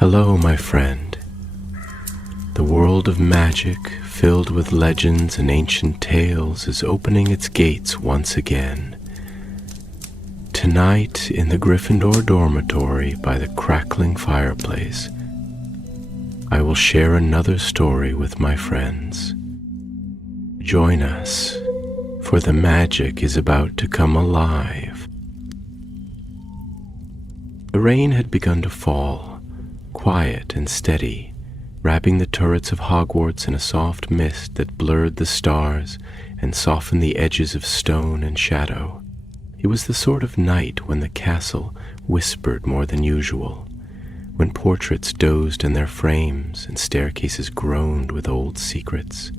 Hello, my friend. The world of magic, filled with legends and ancient tales, is opening its gates once again. Tonight, in the Gryffindor dormitory by the crackling fireplace, I will share another story with my friends. Join us, for the magic is about to come alive. The rain had begun to fall, quiet and steady, wrapping the turrets of Hogwarts in a soft mist that blurred the stars and softened the edges of stone and shadow. It was the sort of night when the castle whispered more than usual, when portraits dozed in their frames and staircases groaned with old secrets.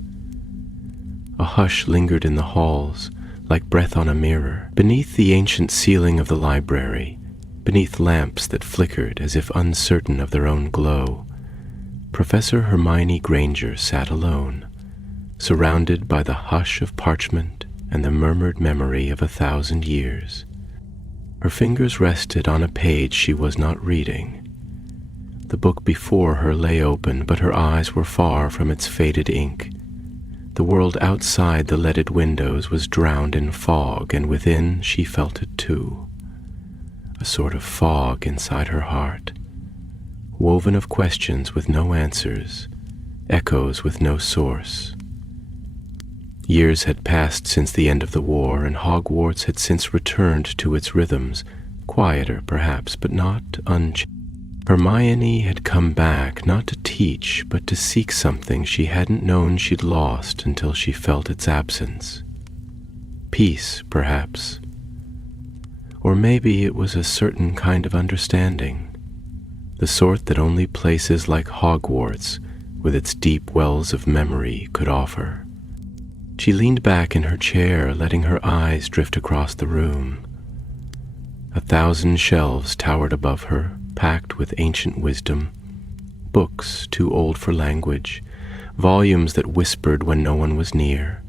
A hush lingered in the halls, like breath on a mirror, beneath the ancient ceiling of the library, beneath lamps that flickered as if uncertain of their own glow. Professor Hermione Granger sat alone, surrounded by the hush of parchment and the murmured memory of 1,000 years. Her fingers rested on a page she was not reading. The book before her lay open, but her eyes were far from its faded ink. The world outside the leaded windows was drowned in fog, and within she felt it too. A sort of fog inside her heart, woven of questions with no answers, echoes with no source. Years had passed since the end of the war, and Hogwarts had since returned to its rhythms, quieter perhaps, but not unchanged. Hermione had come back not to teach, but to seek something she hadn't known she'd lost until she felt its absence. Peace, perhaps. Or maybe it was a certain kind of understanding, the sort that only places like Hogwarts, with its deep wells of memory, could offer. She leaned back in her chair, letting her eyes drift across the room. 1,000 shelves towered above her, packed with ancient wisdom, books too old for language, volumes that whispered when no one was near.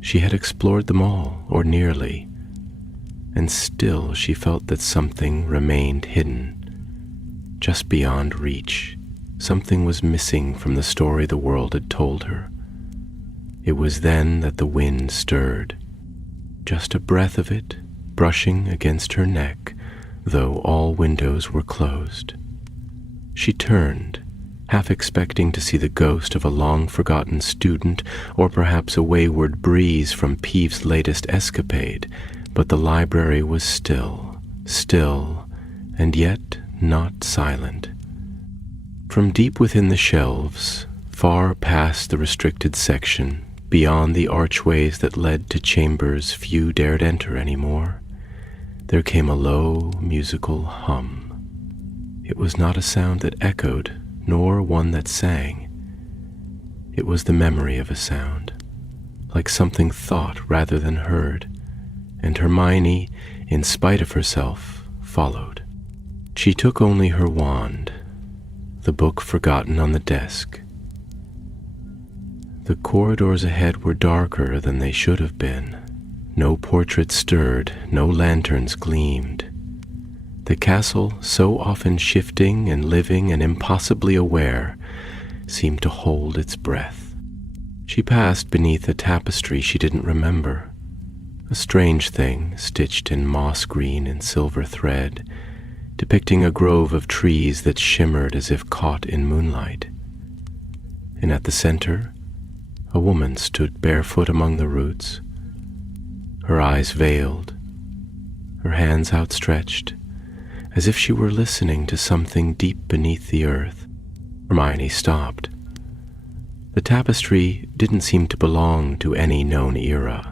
She had explored them all, or nearly, and still she felt that something remained hidden, just beyond reach. Something was missing from the story the world had told her. It was then that the wind stirred, just a breath of it brushing against her neck, though all windows were closed. She turned, half expecting to see the ghost of a long-forgotten student, or perhaps a wayward breeze from Peeve's latest escapade, but the library was still, and yet not silent. From deep within the shelves, far past the restricted section, beyond the archways that led to chambers few dared enter anymore, there came a low, musical hum. It was not a sound that echoed, nor one that sang. It was the memory of a sound, like something thought rather than heard, and Hermione, in spite of herself, followed. She took only her wand, the book forgotten on the desk. The corridors ahead were darker than they should have been. No portraits stirred, no lanterns gleamed. The castle, so often shifting and living and impossibly aware, seemed to hold its breath. She passed beneath a tapestry she didn't remember, a strange thing stitched in moss green and silver thread, depicting a grove of trees that shimmered as if caught in moonlight. And at the center, a woman stood barefoot among the roots, her eyes veiled, her hands outstretched, as if she were listening to something deep beneath the earth. Hermione stopped. The tapestry didn't seem to belong to any known era.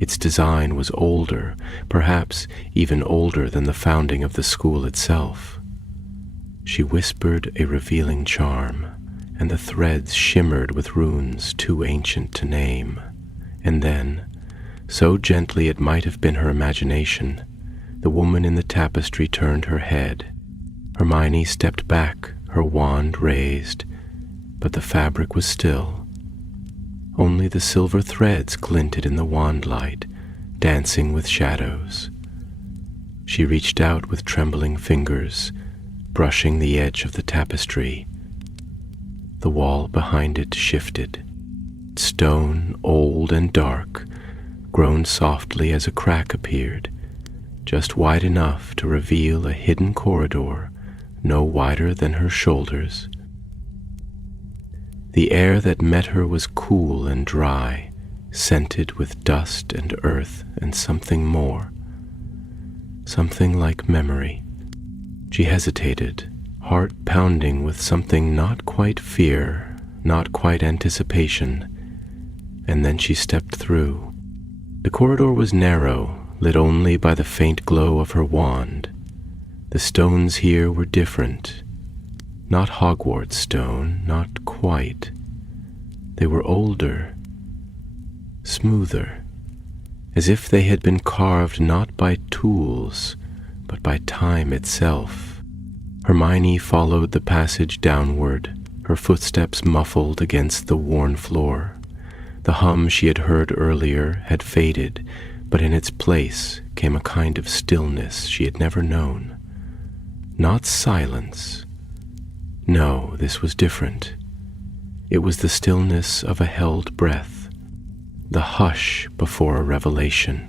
Its design was older, perhaps even older than the founding of the school itself. She whispered a revealing charm, and the threads shimmered with runes too ancient to name. And then, so gently it might have been her imagination, the woman in the tapestry turned her head. Hermione stepped back, her wand raised, but the fabric was still. Only the silver threads glinted in the wand light, dancing with shadows. She reached out with trembling fingers, brushing the edge of the tapestry. The wall behind it shifted. Stone, old and dark, groaned softly as a crack appeared, just wide enough to reveal a hidden corridor no wider than her shoulders. The air that met her was cool and dry, scented with dust and earth and something more, something like memory. She hesitated, heart pounding with something not quite fear, not quite anticipation, and then she stepped through. The corridor was narrow, lit only by the faint glow of her wand. The stones here were different. Not Hogwarts stone, not quite. They were older, smoother, as if they had been carved not by tools, but by time itself. Hermione followed the passage downward, her footsteps muffled against the worn floor. The hum she had heard earlier had faded, but in its place came a kind of stillness she had never known. Not silence. No, this was different. It was the stillness of a held breath, the hush before a revelation.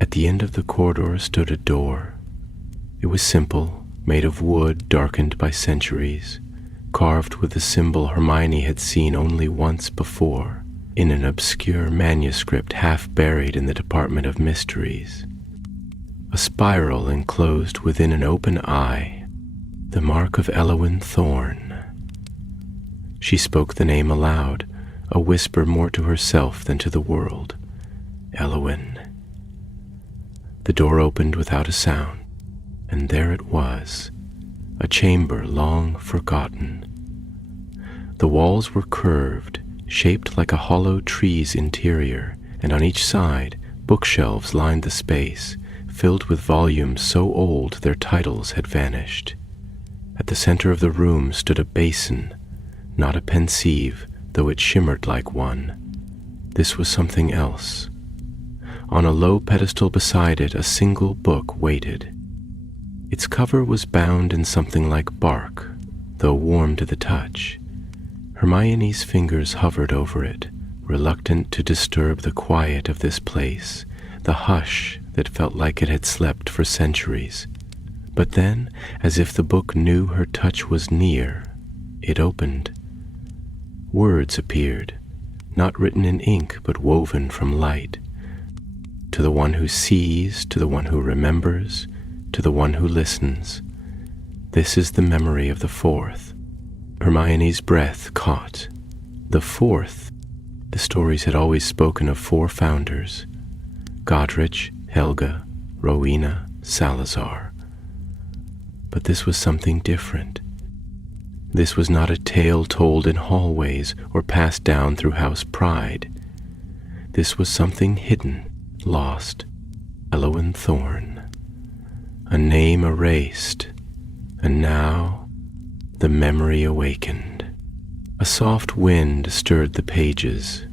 At the end of the corridor stood a door. It was simple, made of wood darkened by centuries, carved with the symbol Hermione had seen only once before, in an obscure manuscript half buried in the Department of Mysteries. A spiral enclosed within an open eye, the mark of Elowyn Thorne. She spoke the name aloud, a whisper more to herself than to the world. Elowyn. The door opened without a sound, and there it was, a chamber long forgotten. The walls were curved, shaped like a hollow tree's interior, and on each side, bookshelves lined the space, filled with volumes so old their titles had vanished. At the center of the room stood a basin, not a pensieve, though it shimmered like one. This was something else. On a low pedestal beside it, a single book waited. Its cover was bound in something like bark, though warm to the touch. Hermione's fingers hovered over it, reluctant to disturb the quiet of this place, the hush that felt like it had slept for centuries. But then, as if the book knew her touch was near, it opened. Words appeared, not written in ink but woven from light. To the one who sees, to the one who remembers, to the one who listens. This is the memory of the fourth. Hermione's breath caught. The fourth. The stories had always spoken of 4 founders: Godric, Helga, Rowena, Salazar. But this was something different. This was not a tale told in hallways or passed down through house pride. This was something hidden, lost. Elowyn Thorne. A name erased, and now the memory awakened. A soft wind stirred the pages.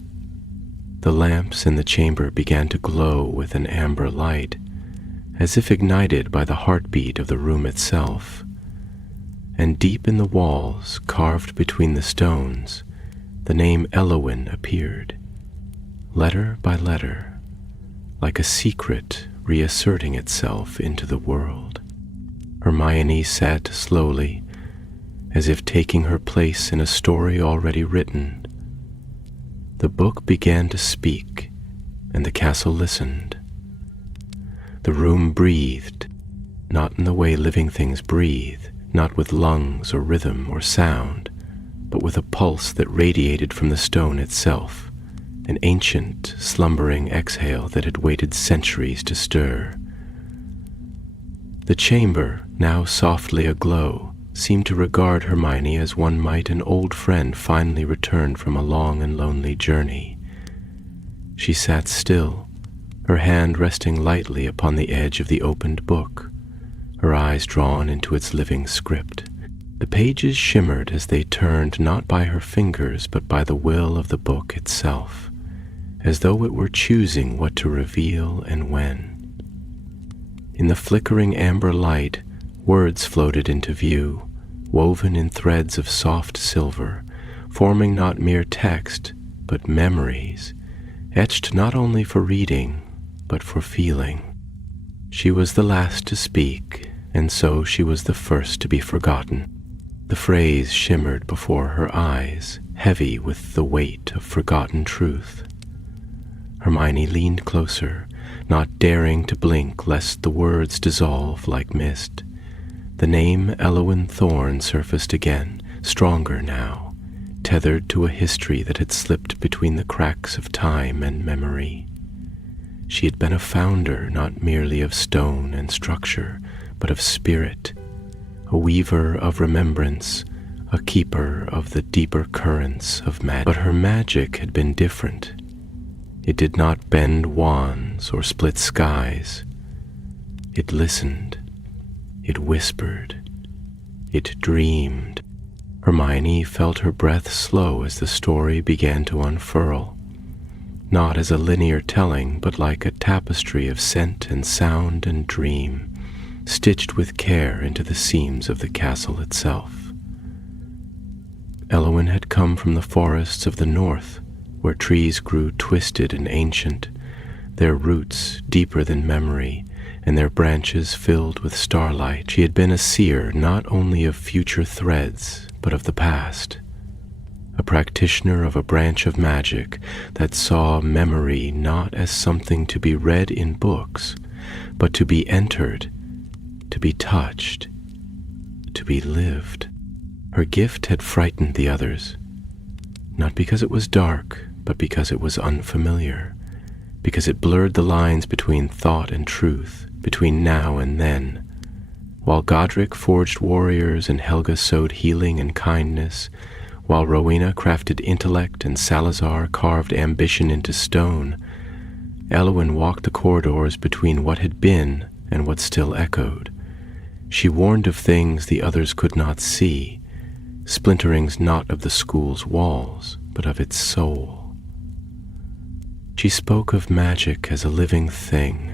The lamps in the chamber began to glow with an amber light, as if ignited by the heartbeat of the room itself. And deep in the walls, carved between the stones, the name Elowyn appeared, letter by letter, like a secret reasserting itself into the world. Hermione sat slowly, as if taking her place in a story already written. The book began to speak, and the castle listened. The room breathed, not in the way living things breathe, not with lungs or rhythm or sound, but with a pulse that radiated from the stone itself, an ancient, slumbering exhale that had waited centuries to stir. The chamber, now softly aglow, seemed to regard Hermione as one might an old friend finally returned from a long and lonely journey. She sat still, her hand resting lightly upon the edge of the opened book, her eyes drawn into its living script. The pages shimmered as they turned not by her fingers but by the will of the book itself, as though it were choosing what to reveal and when. In the flickering amber light, Words floated into view, woven in threads of soft silver, forming not mere text, but memories, etched not only for reading, but for feeling. She was the last to speak, and so she was the first to be forgotten. The phrase shimmered before her eyes, heavy with the weight of forgotten truth. Hermione leaned closer, not daring to blink lest the words dissolve like mist. The name Elowyn Thorne surfaced again, stronger now, tethered to a history that had slipped between the cracks of time and memory. She had been a founder not merely of stone and structure, but of spirit, a weaver of remembrance, a keeper of the deeper currents of magic. But her magic had been different. It did not bend wands or split skies. It listened. It whispered. It dreamed. Hermione felt her breath slow as the story began to unfurl, not as a linear telling, but like a tapestry of scent and sound and dream, stitched with care into the seams of the castle itself. Elowyn had come from the forests of the north, where trees grew twisted and ancient, their roots deeper than memory, and their branches filled with starlight. She had been a seer not only of future threads, but of the past, a practitioner of a branch of magic that saw memory not as something to be read in books, but to be entered, to be touched, to be lived. Her gift had frightened the others, not because it was dark, but because it was unfamiliar, because it blurred the lines between thought and truth, between now and then. While Godric forged warriors and Helga sowed healing and kindness, while Rowena crafted intellect and Salazar carved ambition into stone, Elowyn walked the corridors between what had been and what still echoed. She warned of things the others could not see, splinterings not of the school's walls, but of its soul. She spoke of magic as a living thing,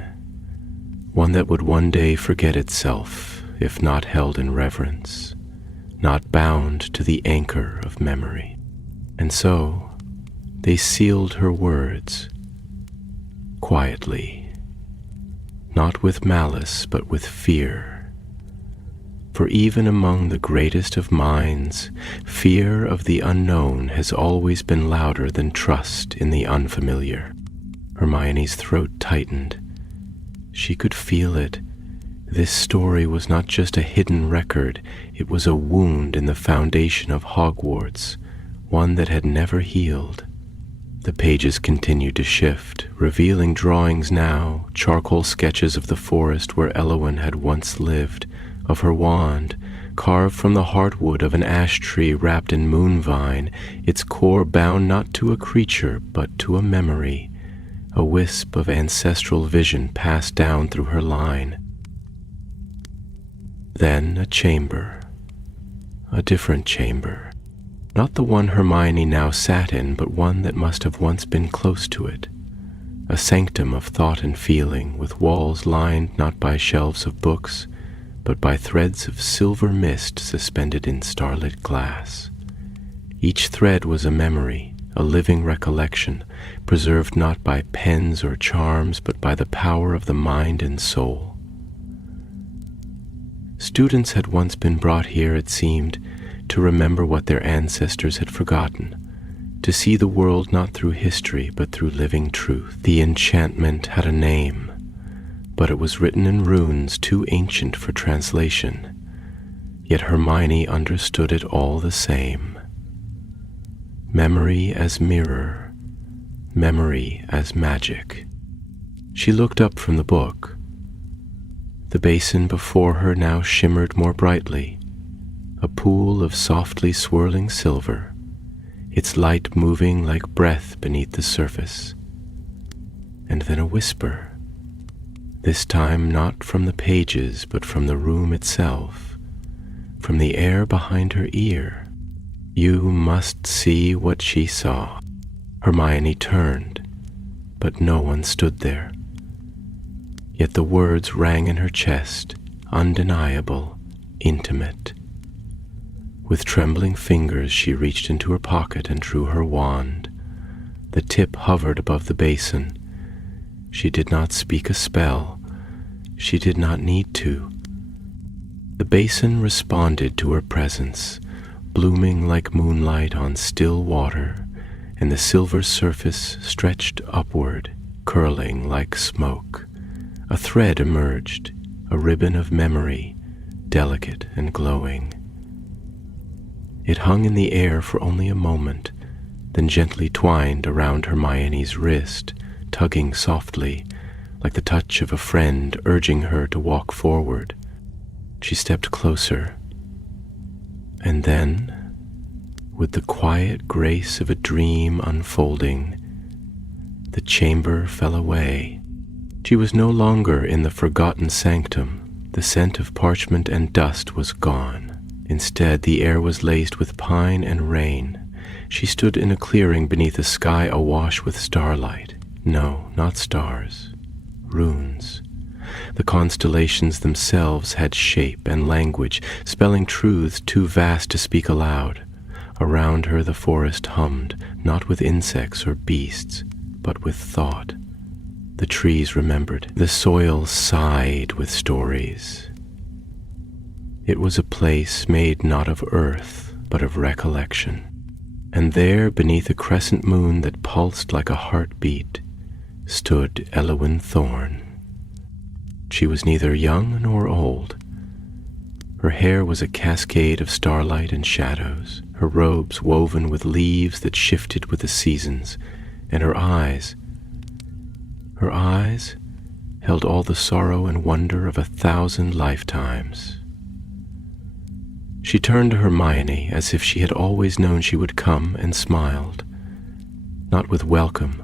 one that would one day forget itself if not held in reverence, not bound to the anchor of memory. And so they sealed her words, quietly, not with malice but with fear. For even among the greatest of minds, fear of the unknown has always been louder than trust in the unfamiliar. Hermione's throat tightened. She could feel it. This story was not just a hidden record, it was a wound in the foundation of Hogwarts, one that had never healed. The pages continued to shift, revealing drawings now, charcoal sketches of the forest where Elowyn had once lived, of her wand, carved from the heartwood of an ash tree wrapped in moonvine, its core bound not to a creature but to a memory, a wisp of ancestral vision passed down through her line. Then a chamber, a different chamber, not the one Hermione now sat in, but one that must have once been close to it, a sanctum of thought and feeling, with walls lined not by shelves of books, but by threads of silver mist suspended in starlit glass. Each thread was a memory, a living recollection, preserved not by pens or charms, but by the power of the mind and soul. Students had once been brought here, it seemed, to remember what their ancestors had forgotten, to see the world not through history, but through living truth. The enchantment had a name, but it was written in runes too ancient for translation. Yet Hermione understood it all the same. Memory as mirror, memory as magic. She looked up from the book. The basin before her now shimmered more brightly, a pool of softly swirling silver, its light moving like breath beneath the surface. And then a whisper, this time not from the pages but from the room itself, from the air behind her ear. You must see what she saw. Hermione turned, but no one stood there. Yet the words rang in her chest, undeniable, intimate. With trembling fingers, she reached into her pocket and drew her wand. The tip hovered above the basin. She did not speak a spell. She did not need to. The basin responded to her presence, blooming like moonlight on still water, and the silver surface stretched upward, curling like smoke. A thread emerged, a ribbon of memory, delicate and glowing. It hung in the air for only a moment, then gently twined around Hermione's wrist, tugging softly, like the touch of a friend urging her to walk forward. She stepped closer, and then, with the quiet grace of a dream unfolding, the chamber fell away. She was no longer in the forgotten sanctum. The scent of parchment and dust was gone. Instead, the air was laced with pine and rain. She stood in a clearing beneath a sky awash with starlight. No, not stars. Runes. The constellations themselves had shape and language, spelling truths too vast to speak aloud. Around her the forest hummed, not with insects or beasts, but with thought. The trees remembered. The soil sighed with stories. It was a place made not of earth, but of recollection. And there, beneath a crescent moon that pulsed like a heartbeat, stood Elowyn Thorne. She was neither young nor old. Her hair was a cascade of starlight and shadows, her robes woven with leaves that shifted with the seasons, and her eyes held all the sorrow and wonder of 1,000 lifetimes. She turned to Hermione as if she had always known she would come, and smiled, not with welcome,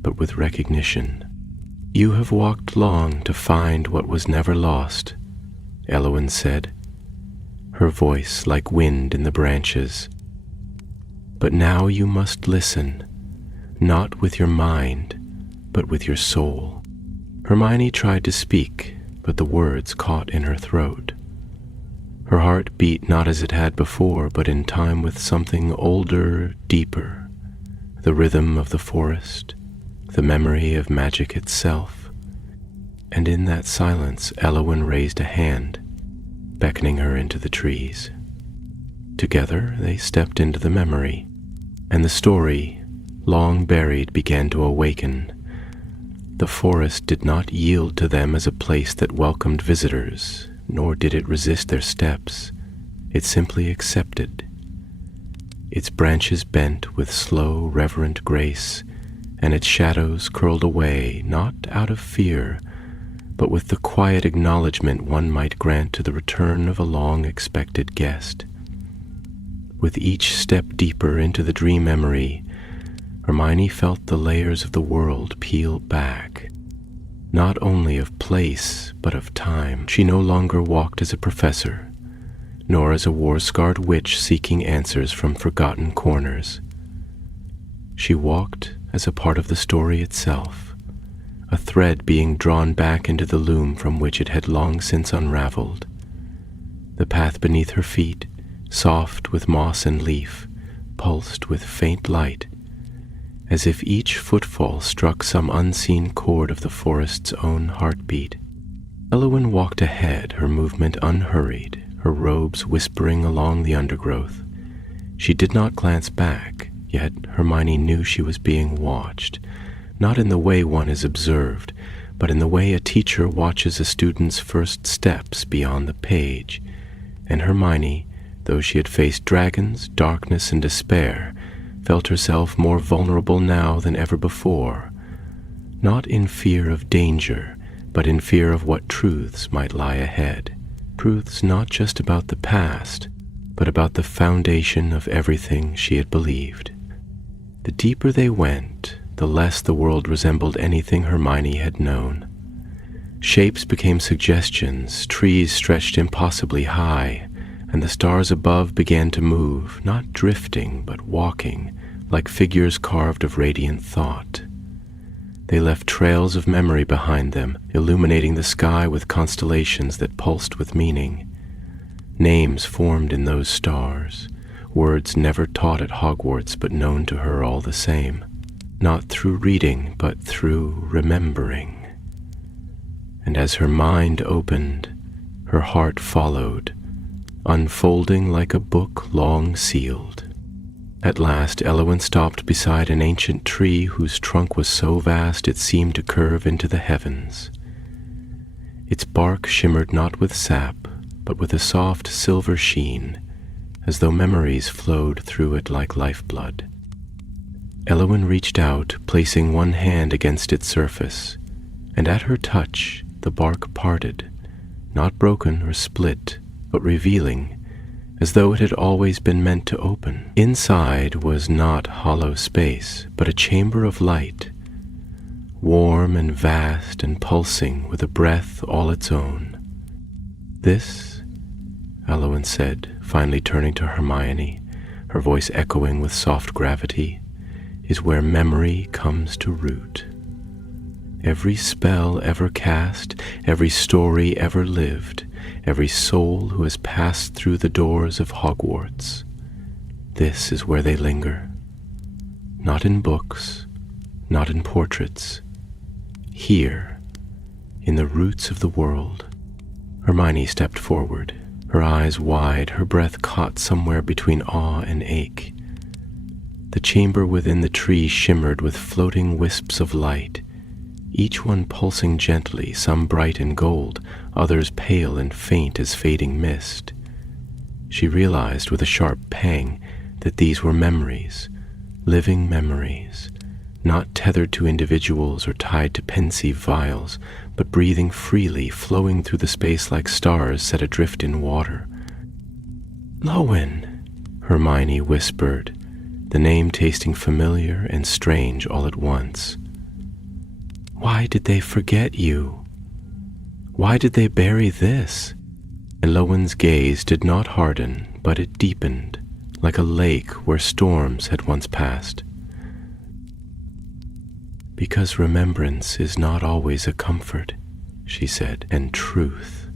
but with recognition. "You have walked long to find what was never lost," Elowyn said, her voice like wind in the branches. "But now you must listen, not with your mind, but with your soul." Hermione tried to speak, but the words caught in her throat. Her heart beat not as it had before, but in time with something older, deeper, the rhythm of the forest, the memory of magic itself. And in that silence, Elowyn raised a hand, beckoning her into the trees. Together they stepped into the memory, and the story, long buried, began to awaken. The forest did not yield to them as a place that welcomed visitors, nor did it resist their steps. It simply accepted. Its branches bent with slow, reverent grace, and its shadows curled away, not out of fear, but with the quiet acknowledgement one might grant to the return of a long-expected guest. With each step deeper into the dream memory, Hermione felt the layers of the world peel back, not only of place, but of time. She no longer walked as a professor, nor as a war-scarred witch seeking answers from forgotten corners. She walked as a part of the story itself, a thread being drawn back into the loom from which it had long since unraveled. The path beneath her feet, soft with moss and leaf, pulsed with faint light, as if each footfall struck some unseen chord of the forest's own heartbeat. Elowyn walked ahead, her movement unhurried, her robes whispering along the undergrowth. She did not glance back, yet Hermione knew she was being watched, not in the way one is observed, but in the way a teacher watches a student's first steps beyond the page. And Hermione, though she had faced dragons, darkness, and despair, felt herself more vulnerable now than ever before, not in fear of danger, but in fear of what truths might lie ahead. Truths not just about the past, but about the foundation of everything she had believed. The deeper they went, the less the world resembled anything Hermione had known. Shapes became suggestions, trees stretched impossibly high, and the stars above began to move, not drifting, but walking, like figures carved of radiant thought. They left trails of memory behind them, illuminating the sky with constellations that pulsed with meaning. Names formed in those stars, words never taught at Hogwarts but known to her all the same, not through reading but through remembering. And as her mind opened, her heart followed, unfolding like a book long sealed. At last, Eowyn stopped beside an ancient tree whose trunk was so vast it seemed to curve into the heavens. Its bark shimmered not with sap, but with a soft silver sheen, as though memories flowed through it like lifeblood. Eowyn reached out, placing one hand against its surface, and at her touch the bark parted, not broken or split, but revealing, as though it had always been meant to open. Inside was not hollow space, but a chamber of light, warm and vast and pulsing with a breath all its own. "This," Eowyn said, finally turning to Hermione, her voice echoing with soft gravity, "is where memory comes to root. Every spell ever cast, every story ever lived, every soul who has passed through the doors of Hogwarts, this is where they linger. Not in books, not in portraits. Here, in the roots of the world." Hermione stepped forward, her eyes wide, her breath caught somewhere between awe and ache. The chamber within the tree shimmered with floating wisps of light, each one pulsing gently, some bright and gold, others pale and faint as fading mist. She realized with a sharp pang that these were memories, living memories, not tethered to individuals or tied to pensive vials, but breathing freely, flowing through the space like stars set adrift in water. "Lowen," Hermione whispered, the name tasting familiar and strange all at once. "Why did they forget you? Why did they bury this?" And Lowen's gaze did not harden, but it deepened, like a lake where storms had once passed. "Because remembrance is not always a comfort," she said, "and truth.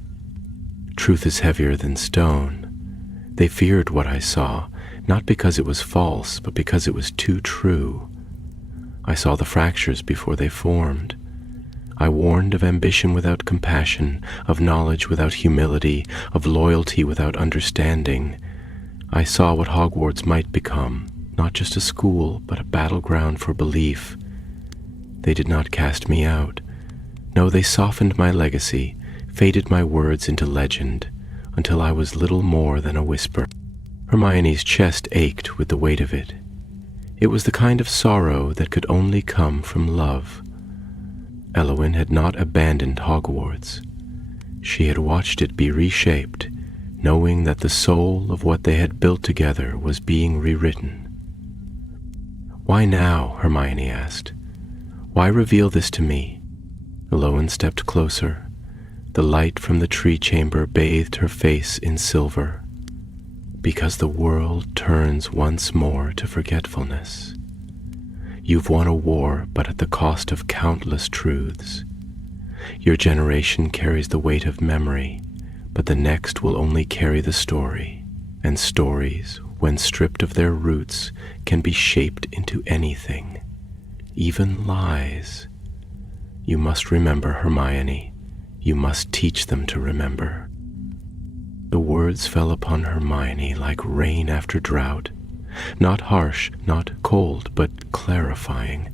Truth is heavier than stone. They feared what I saw, not because it was false, but because it was too true. I saw the fractures before they formed. I warned of ambition without compassion, of knowledge without humility, of loyalty without understanding. I saw what Hogwarts might become, not just a school, but a battleground for belief. They did not cast me out. No, they softened my legacy, faded my words into legend, until I was little more than a whisper." Hermione's chest ached with the weight of it. It was the kind of sorrow that could only come from love. Eowyn had not abandoned Hogwarts. She had watched it be reshaped, knowing that the soul of what they had built together was being rewritten. "Why now?" Hermione asked. "Why reveal this to me?" Eowyn stepped closer. The light from the tree chamber bathed her face in silver. "Because the world turns once more to forgetfulness. You've won a war, but at the cost of countless truths. Your generation carries the weight of memory, but the next will only carry the story. And stories, when stripped of their roots, can be shaped into anything, even lies. You must remember, Hermione. You must teach them to remember." The words fell upon Hermione like rain after drought, not harsh, not cold, but clarifying.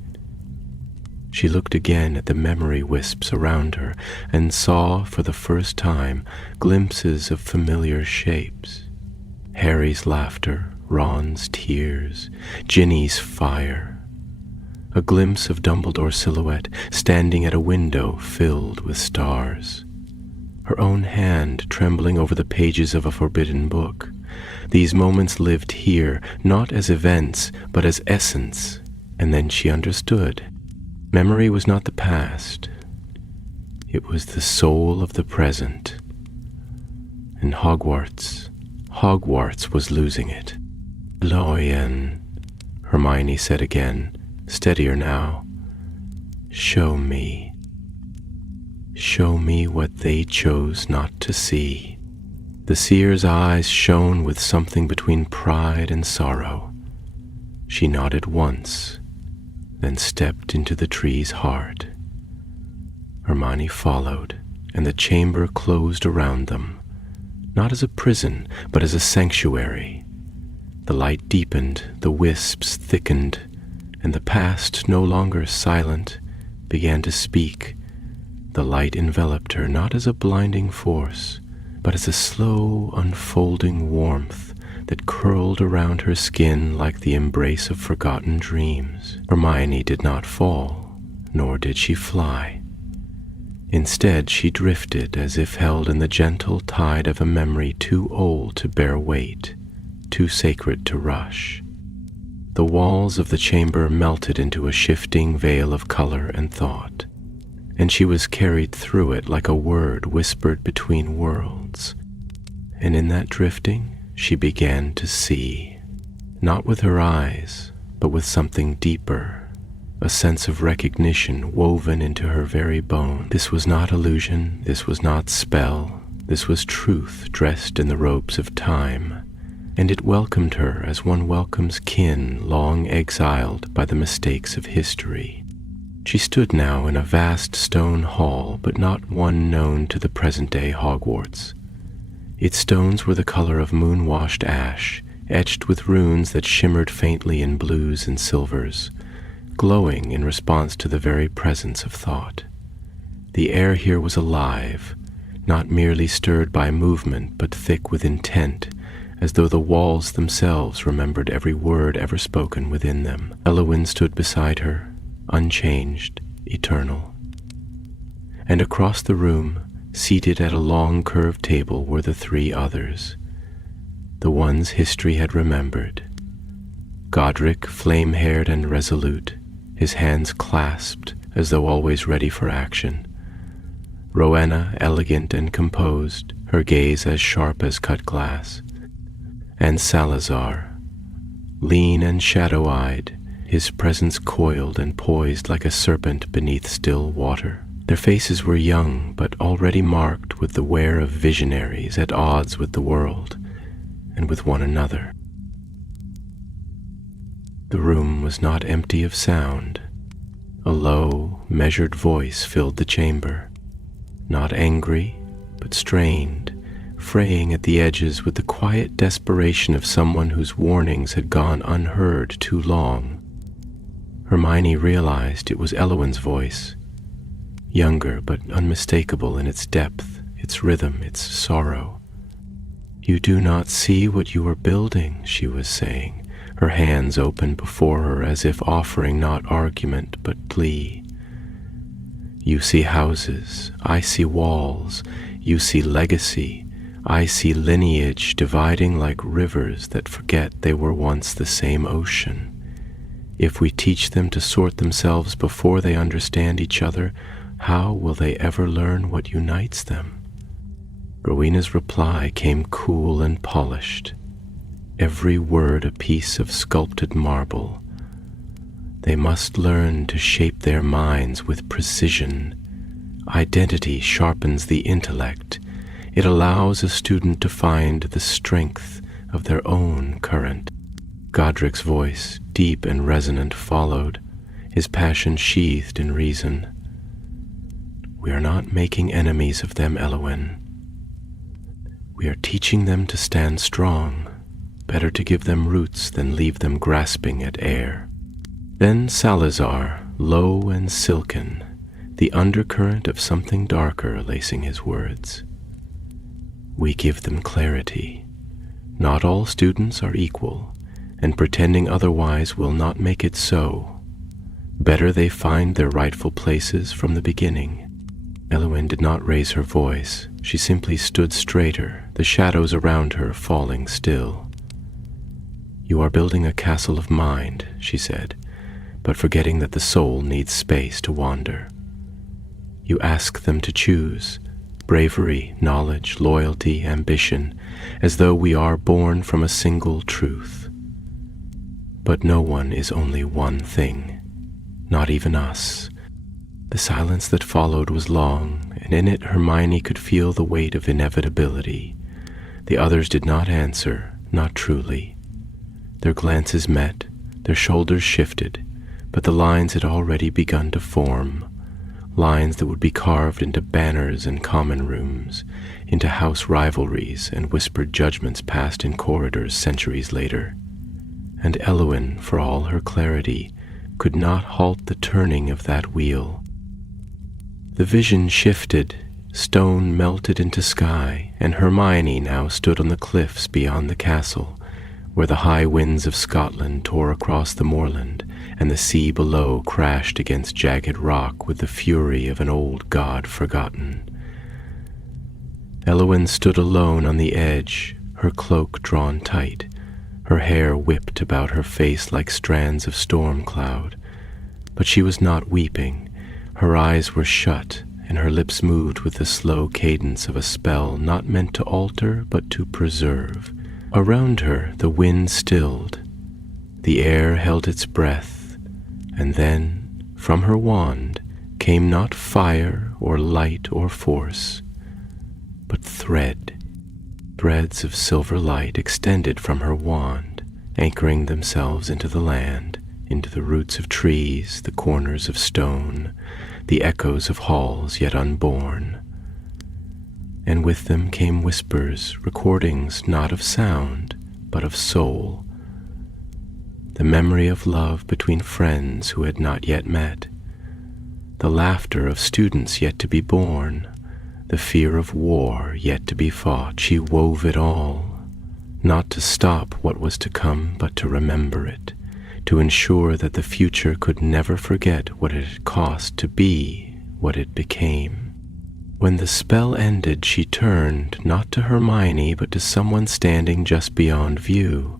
She looked again at the memory wisps around her and saw for the first time glimpses of familiar shapes. Harry's laughter, Ron's tears, Ginny's fire. A glimpse of Dumbledore's silhouette standing at a window filled with stars. Her own hand trembling over the pages of a forbidden book. These moments lived here, not as events, but as essence, and then she understood. Memory was not the past. It was the soul of the present. And Hogwarts was losing it. "Loyen," Hermione said again, steadier now. Show me what they chose not to see." The seer's eyes shone with something between pride and sorrow. She nodded once, then stepped into the tree's heart. Hermione followed, and the chamber closed around them, not as a prison, but as a sanctuary. The light deepened, the wisps thickened, and the past, no longer silent, began to speak. The light enveloped her not as a blinding force, but as a slow, unfolding warmth that curled around her skin like the embrace of forgotten dreams. Hermione did not fall, nor did she fly. Instead, she drifted as if held in the gentle tide of a memory too old to bear weight, too sacred to rush. The walls of the chamber melted into a shifting veil of color and thought, and she was carried through it like a word whispered between worlds. And in that drifting, she began to see, not with her eyes, but with something deeper, a sense of recognition woven into her very bone. This was not illusion, this was not spell, this was truth dressed in the robes of time, and it welcomed her as one welcomes kin long exiled by the mistakes of history. She stood now in a vast stone hall, but not one known to the present-day Hogwarts. Its stones were the color of moon-washed ash, etched with runes that shimmered faintly in blues and silvers, glowing in response to the very presence of thought. The air here was alive, not merely stirred by movement, but thick with intent, as though the walls themselves remembered every word ever spoken within them. Elowyn stood beside her, unchanged, eternal. And across the room, seated at a long curved table, were the three others, the ones history had remembered. Godric, flame-haired and resolute, his hands clasped as though always ready for action. Rowena, elegant and composed, her gaze as sharp as cut glass. And Salazar, lean and shadow-eyed, his presence coiled and poised like a serpent beneath still water. Their faces were young, but already marked with the wear of visionaries at odds with the world and with one another. The room was not empty of sound. A low, measured voice filled the chamber, not angry, but strained, fraying at the edges with the quiet desperation of someone whose warnings had gone unheard too long. Hermione realized it was Elowyn's voice, younger but unmistakable in its depth, its rhythm, its sorrow. "You do not see what you are building," she was saying, her hands open before her as if offering not argument but plea. "You see houses, I see walls, you see legacy, I see lineage dividing like rivers that forget they were once the same ocean. If we teach them to sort themselves before they understand each other, how will they ever learn what unites them?" Rowena's reply came cool and polished, every word a piece of sculpted marble. They must learn to shape their minds with precision. Identity sharpens the intellect. It allows a student to find the strength of their own current. Godric's voice, deep and resonant, followed, his passion sheathed in reason. "We are not making enemies of them, Elowyn. We are teaching them to stand strong. Better to give them roots than leave them grasping at air." Then Salazar, low and silken, the undercurrent of something darker lacing his words. "We give them clarity. Not all students are equal, and pretending otherwise will not make it so. Better they find their rightful places from the beginning." Elowyn did not raise her voice. She simply stood straighter, the shadows around her falling still. "You are building a castle of mind," she said, "but forgetting that the soul needs space to wander. You ask them to choose bravery, knowledge, loyalty, ambition, as though we are born from a single truth. But no one is only one thing, not even us." The silence that followed was long, and in it Hermione could feel the weight of inevitability. The others did not answer, not truly. Their glances met, their shoulders shifted, but the lines had already begun to form, lines that would be carved into banners in common rooms, into house rivalries and whispered judgments passed in corridors centuries later. And Eowyn, for all her clarity, could not halt the turning of that wheel. The vision shifted, stone melted into sky, and Hermione now stood on the cliffs beyond the castle, where the high winds of Scotland tore across the moorland, and the sea below crashed against jagged rock with the fury of an old god forgotten. Eowyn stood alone on the edge, her cloak drawn tight, her hair whipped about her face like strands of storm cloud. But she was not weeping. Her eyes were shut, and her lips moved with the slow cadence of a spell not meant to alter but to preserve. Around her the wind stilled. The air held its breath, and then, from her wand, came not fire or light or force, but thread. Threads of silver light extended from her wand, anchoring themselves into the land, into the roots of trees, the corners of stone, the echoes of halls yet unborn. And with them came whispers, recordings not of sound, but of soul. The memory of love between friends who had not yet met, the laughter of students yet to be born, the fear of war yet to be fought. She wove it all, not to stop what was to come, but to remember it, to ensure that the future could never forget what it had cost to be what it became. When the spell ended, she turned, not to Hermione, but to someone standing just beyond view.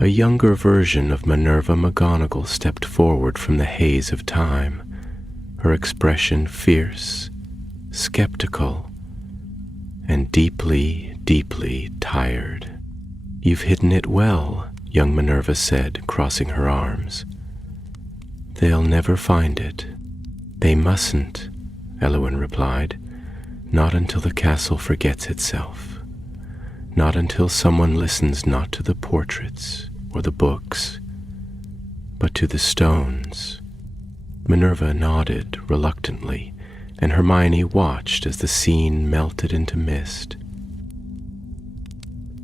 A younger version of Minerva McGonagall stepped forward from the haze of time, her expression fierce, skeptical, and deeply, deeply tired. "You've hidden it well," young Minerva said, crossing her arms. "They'll never find it." "They mustn't," Eowyn replied. "Not until the castle forgets itself. Not until someone listens not to the portraits or the books, but to the stones." Minerva nodded reluctantly, and Hermione watched as the scene melted into mist.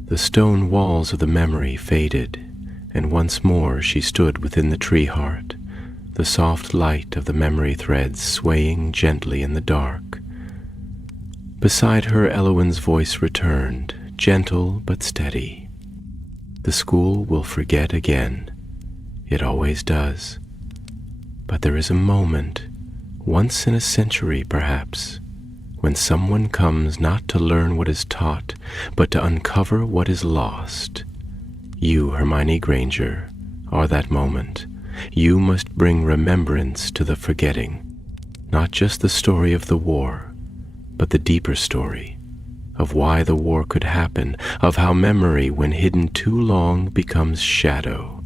The stone walls of the memory faded, and once more she stood within the tree heart, the soft light of the memory threads swaying gently in the dark. Beside her, Eowyn's voice returned, gentle but steady. "The school will forget again. It always does. But there is a moment, once in a century perhaps, when someone comes not to learn what is taught, but to uncover what is lost. You, Hermione Granger, are that moment. You must bring remembrance to the forgetting, not just the story of the war, but the deeper story of why the war could happen, of how memory, when hidden too long, becomes shadow."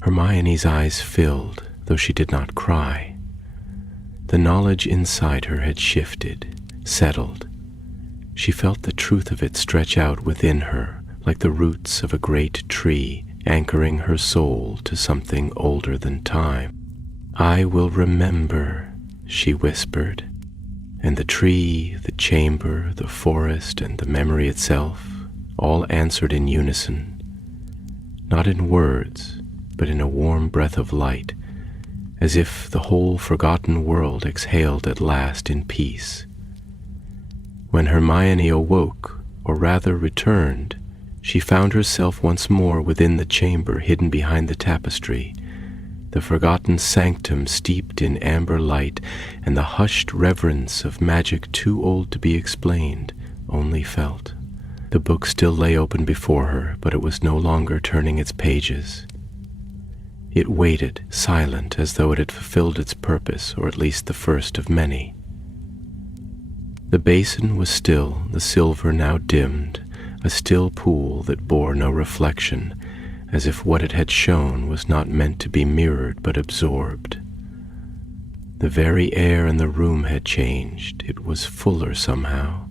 Hermione's eyes filled, though she did not cry. The knowledge inside her had shifted, settled. She felt the truth of it stretch out within her, like the roots of a great tree, anchoring her soul to something older than time. "I will remember," she whispered, and the tree, the chamber, the forest, and the memory itself all answered in unison, not in words, but in a warm breath of light, as if the whole forgotten world exhaled at last in peace. When Hermione awoke, or rather returned, she found herself once more within the chamber hidden behind the tapestry, the forgotten sanctum steeped in amber light, and the hushed reverence of magic too old to be explained, only felt. The book still lay open before her, but it was no longer turning its pages. It waited, silent, as though it had fulfilled its purpose, or at least the first of many. The basin was still, the silver now dimmed, a still pool that bore no reflection, as if what it had shown was not meant to be mirrored but absorbed. The very air in the room had changed. It was fuller somehow,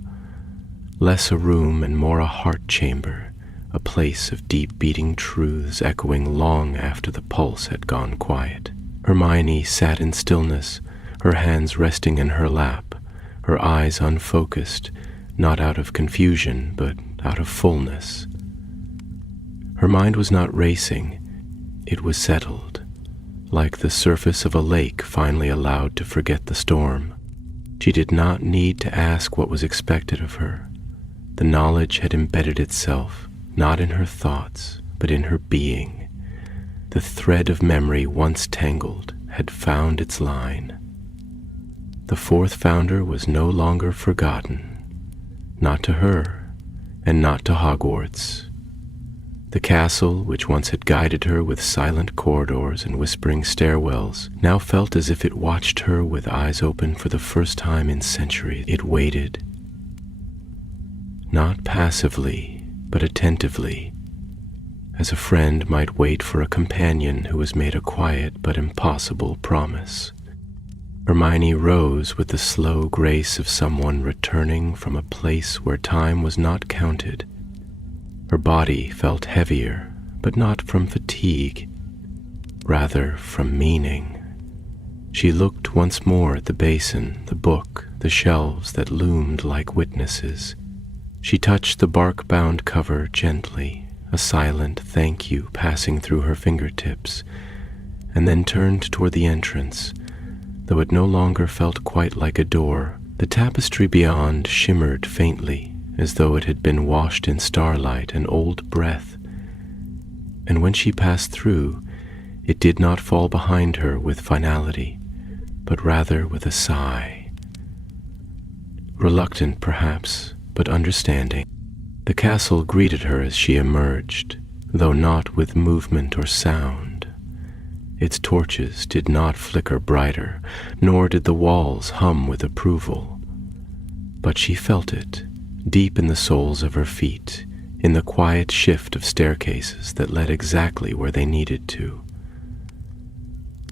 less a room and more a heart chamber, a place of deep-beating truths echoing long after the pulse had gone quiet. Hermione sat in stillness, her hands resting in her lap, her eyes unfocused, not out of confusion, but out of fullness. Her mind was not racing, it was settled, like the surface of a lake finally allowed to forget the storm. She did not need to ask what was expected of her. The knowledge had embedded itself, not in her thoughts, but in her being. The thread of memory once tangled had found its line. The fourth founder was no longer forgotten, not to her, and not to Hogwarts. The castle, which once had guided her with silent corridors and whispering stairwells, now felt as if it watched her with eyes open for the first time in centuries. It waited, not passively, but attentively, as a friend might wait for a companion who has made a quiet but impossible promise. Hermione rose with the slow grace of someone returning from a place where time was not counted. Her body felt heavier, but not from fatigue, rather from meaning. She looked once more at the basin, the book, the shelves that loomed like witnesses. She touched the bark-bound cover gently, a silent thank you passing through her fingertips, and then turned toward the entrance. Though it no longer felt quite like a door, the tapestry beyond shimmered faintly, as though it had been washed in starlight and old breath. And when she passed through, it did not fall behind her with finality, but rather with a sigh. Reluctant, perhaps, but understanding. The castle greeted her as she emerged, though not with movement or sound. Its torches did not flicker brighter, nor did the walls hum with approval. But she felt it, deep in the soles of her feet, in the quiet shift of staircases that led exactly where they needed to.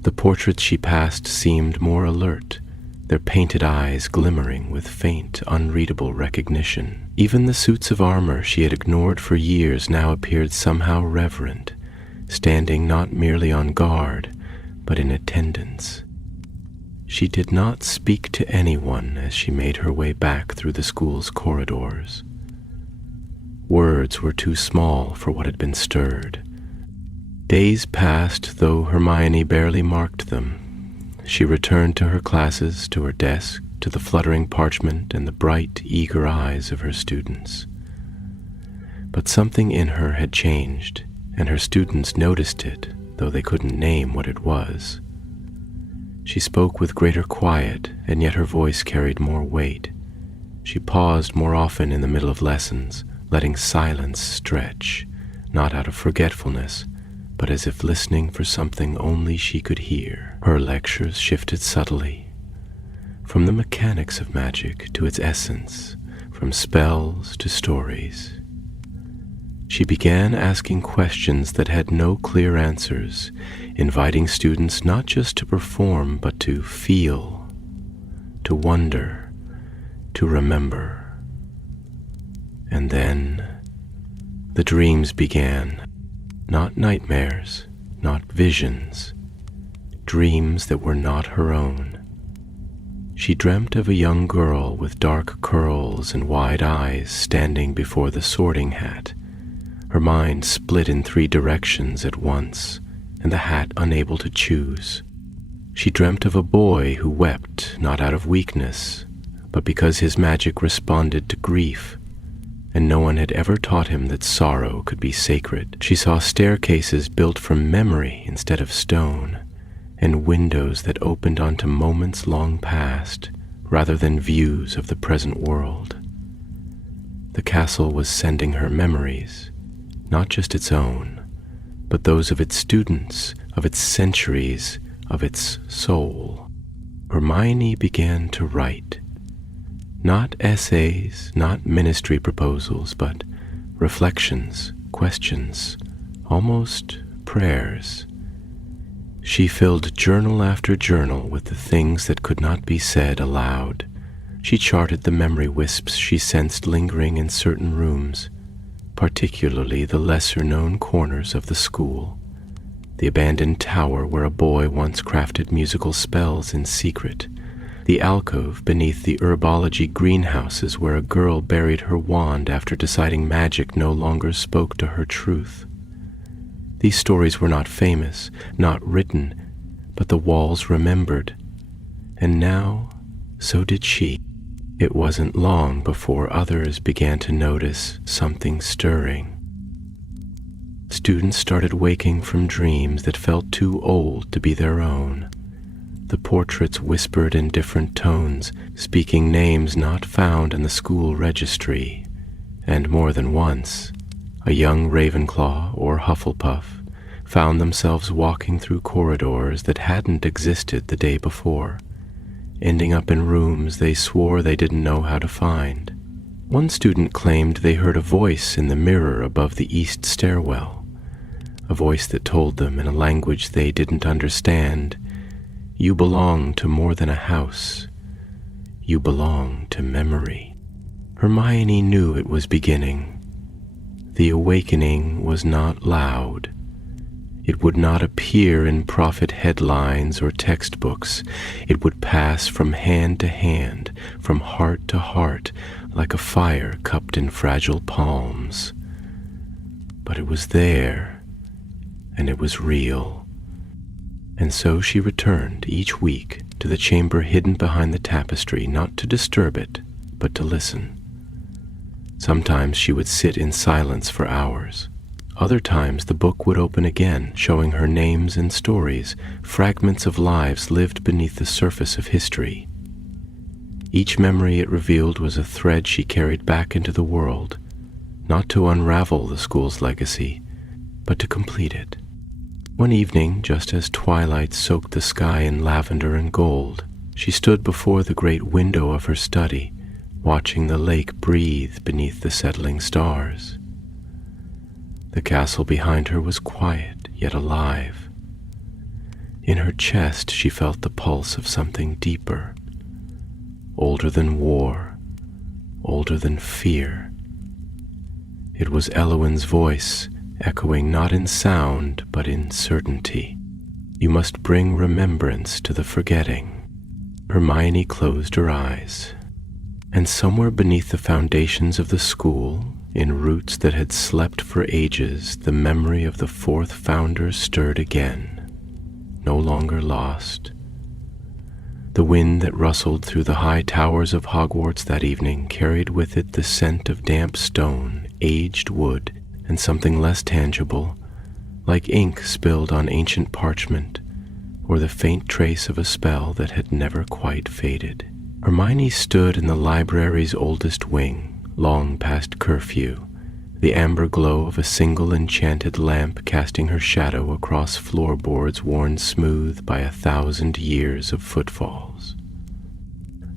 The portraits she passed seemed more alert, their painted eyes glimmering with faint, unreadable recognition. Even the suits of armor she had ignored for years now appeared somehow reverent, standing not merely on guard, but in attendance. She did not speak to anyone as she made her way back through the school's corridors. Words were too small for what had been stirred. Days passed, though Hermione barely marked them. She returned to her classes, to her desk, to the fluttering parchment and the bright, eager eyes of her students. But something in her had changed, and her students noticed it, though they couldn't name what it was. She spoke with greater quiet, and yet her voice carried more weight. She paused more often in the middle of lessons, letting silence stretch, not out of forgetfulness, but as if listening for something only she could hear. Her lectures shifted subtly, from the mechanics of magic to its essence, from spells to stories. She began asking questions that had no clear answers, inviting students not just to perform, but to feel, to wonder, to remember. And then the dreams began, not nightmares, not visions, dreams that were not her own. She dreamt of a young girl with dark curls and wide eyes standing before the sorting hat, her mind split in 3 directions at once, and the hat unable to choose. She dreamt of a boy who wept not out of weakness, but because his magic responded to grief, and no one had ever taught him that sorrow could be sacred. She saw staircases built from memory instead of stone, and windows that opened onto moments long past, rather than views of the present world. The castle was sending her memories, not just its own, but those of its students, of its centuries, of its soul. Hermione began to write. Not essays, not ministry proposals, but reflections, questions, almost prayers. She filled journal after journal with the things that could not be said aloud. She charted the memory wisps she sensed lingering in certain rooms, particularly the lesser-known corners of the school. The abandoned tower where a boy once crafted musical spells in secret, the alcove beneath the herbology greenhouses where a girl buried her wand after deciding magic no longer spoke to her truth. These stories were not famous, not written, but the walls remembered. And now, so did she. It wasn't long before others began to notice something stirring. Students started waking from dreams that felt too old to be their own. The portraits whispered in different tones, speaking names not found in the school registry. And more than once, a young Ravenclaw or Hufflepuff found themselves walking through corridors that hadn't existed the day before, ending up in rooms they swore they didn't know how to find. One student claimed they heard a voice in the mirror above the east stairwell, a voice that told them in a language they didn't understand, "You belong to more than a house. You belong to memory." Hermione knew it was beginning. The awakening was not loud. It would not appear in prophet headlines or textbooks. It would pass from hand to hand, from heart to heart, like a fire cupped in fragile palms. But it was there, and it was real. And so she returned each week to the chamber hidden behind the tapestry, not to disturb it, but to listen. Sometimes she would sit in silence for hours. Other times the book would open again, showing her names and stories, fragments of lives lived beneath the surface of history. Each memory it revealed was a thread she carried back into the world, not to unravel the school's legacy, but to complete it. One evening, just as twilight soaked the sky in lavender and gold, she stood before the great window of her study, watching the lake breathe beneath the settling stars. The castle behind her was quiet, yet alive. In her chest she felt the pulse of something deeper, older than war, older than fear. It was Elowin's voice, echoing not in sound, but in certainty. You must bring remembrance to the forgetting. Hermione closed her eyes, and somewhere beneath the foundations of the school, in roots that had slept for ages, the memory of the fourth founder stirred again, no longer lost. The wind that rustled through the high towers of Hogwarts that evening carried with it the scent of damp stone, aged wood, and something less tangible, like ink spilled on ancient parchment, or the faint trace of a spell that had never quite faded. Hermione stood in the library's oldest wing, long past curfew, the amber glow of a single enchanted lamp casting her shadow across floorboards worn smooth by 1,000 years of footfalls.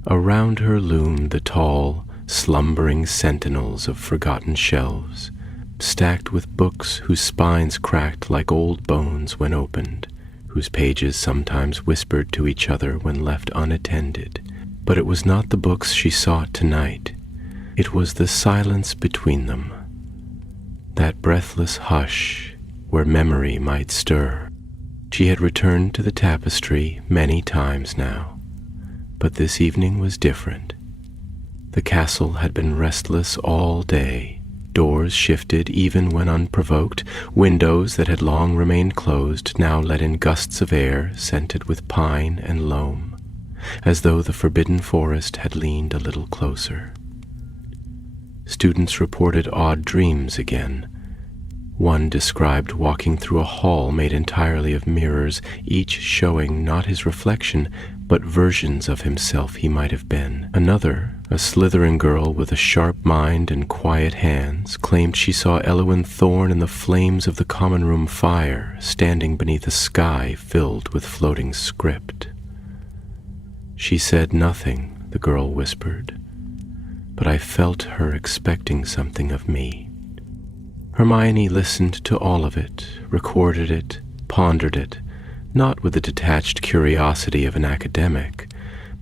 Around her loomed the tall, slumbering sentinels of forgotten shelves, stacked with books whose spines cracked like old bones when opened, whose pages sometimes whispered to each other when left unattended. But it was not the books she sought tonight. It was the silence between them, that breathless hush where memory might stir. She had returned to the tapestry many times now, but this evening was different. The castle had been restless all day. Doors shifted even when unprovoked. Windows that had long remained closed now let in gusts of air scented with pine and loam, as though the forbidden forest had leaned a little closer. Students reported odd dreams again. One described walking through a hall made entirely of mirrors, each showing not his reflection, but versions of himself he might have been. Another, a Slytherin girl with a sharp mind and quiet hands, claimed she saw Elowin Thorne in the flames of the common room fire, standing beneath a sky filled with floating script. She said nothing, the girl whispered, but I felt her expecting something of me. Hermione listened to all of it, recorded it, pondered it, not with the detached curiosity of an academic,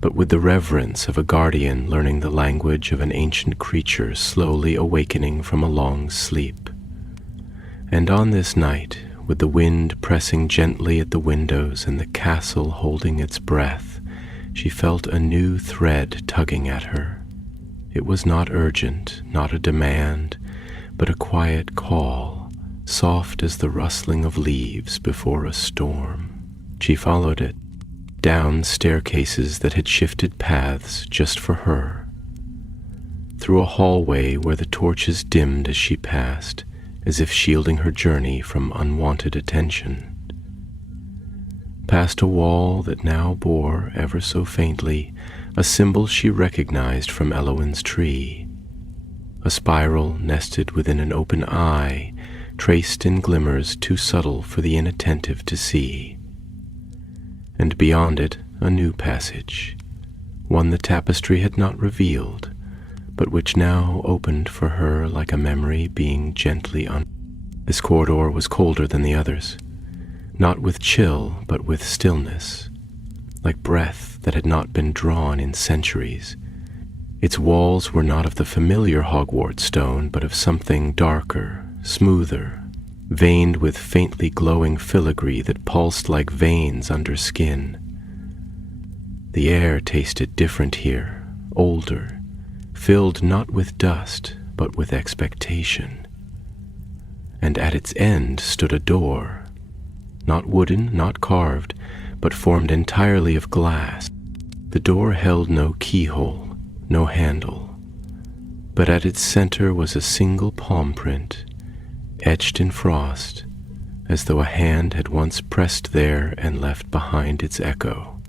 but with the reverence of a guardian learning the language of an ancient creature slowly awakening from a long sleep. And on this night, with the wind pressing gently at the windows and the castle holding its breath, she felt a new thread tugging at her. It was not urgent, not a demand, but a quiet call, soft as the rustling of leaves before a storm. She followed it, down staircases that had shifted paths just for her, through a hallway where the torches dimmed as she passed, as if shielding her journey from unwanted attention, past a wall that now bore, ever so faintly, a symbol she recognized from Elowen's tree, a spiral nested within an open eye, traced in glimmers too subtle for the inattentive to see. And beyond it, a new passage, one the tapestry had not revealed, but which now opened for her like a memory being gently This corridor was colder than the others, not with chill, but with stillness, like breath that had not been drawn in centuries. Its walls were not of the familiar Hogwarts stone, but of something darker, smoother, veined with faintly glowing filigree that pulsed like veins under skin. The air tasted different here, older, filled not with dust, but with expectation. And at its end stood a door, not wooden, not carved, but formed entirely of glass. The door held no keyhole, no handle, but at its center was a single palm print, etched in frost, as though a hand had once pressed there and left behind its echo.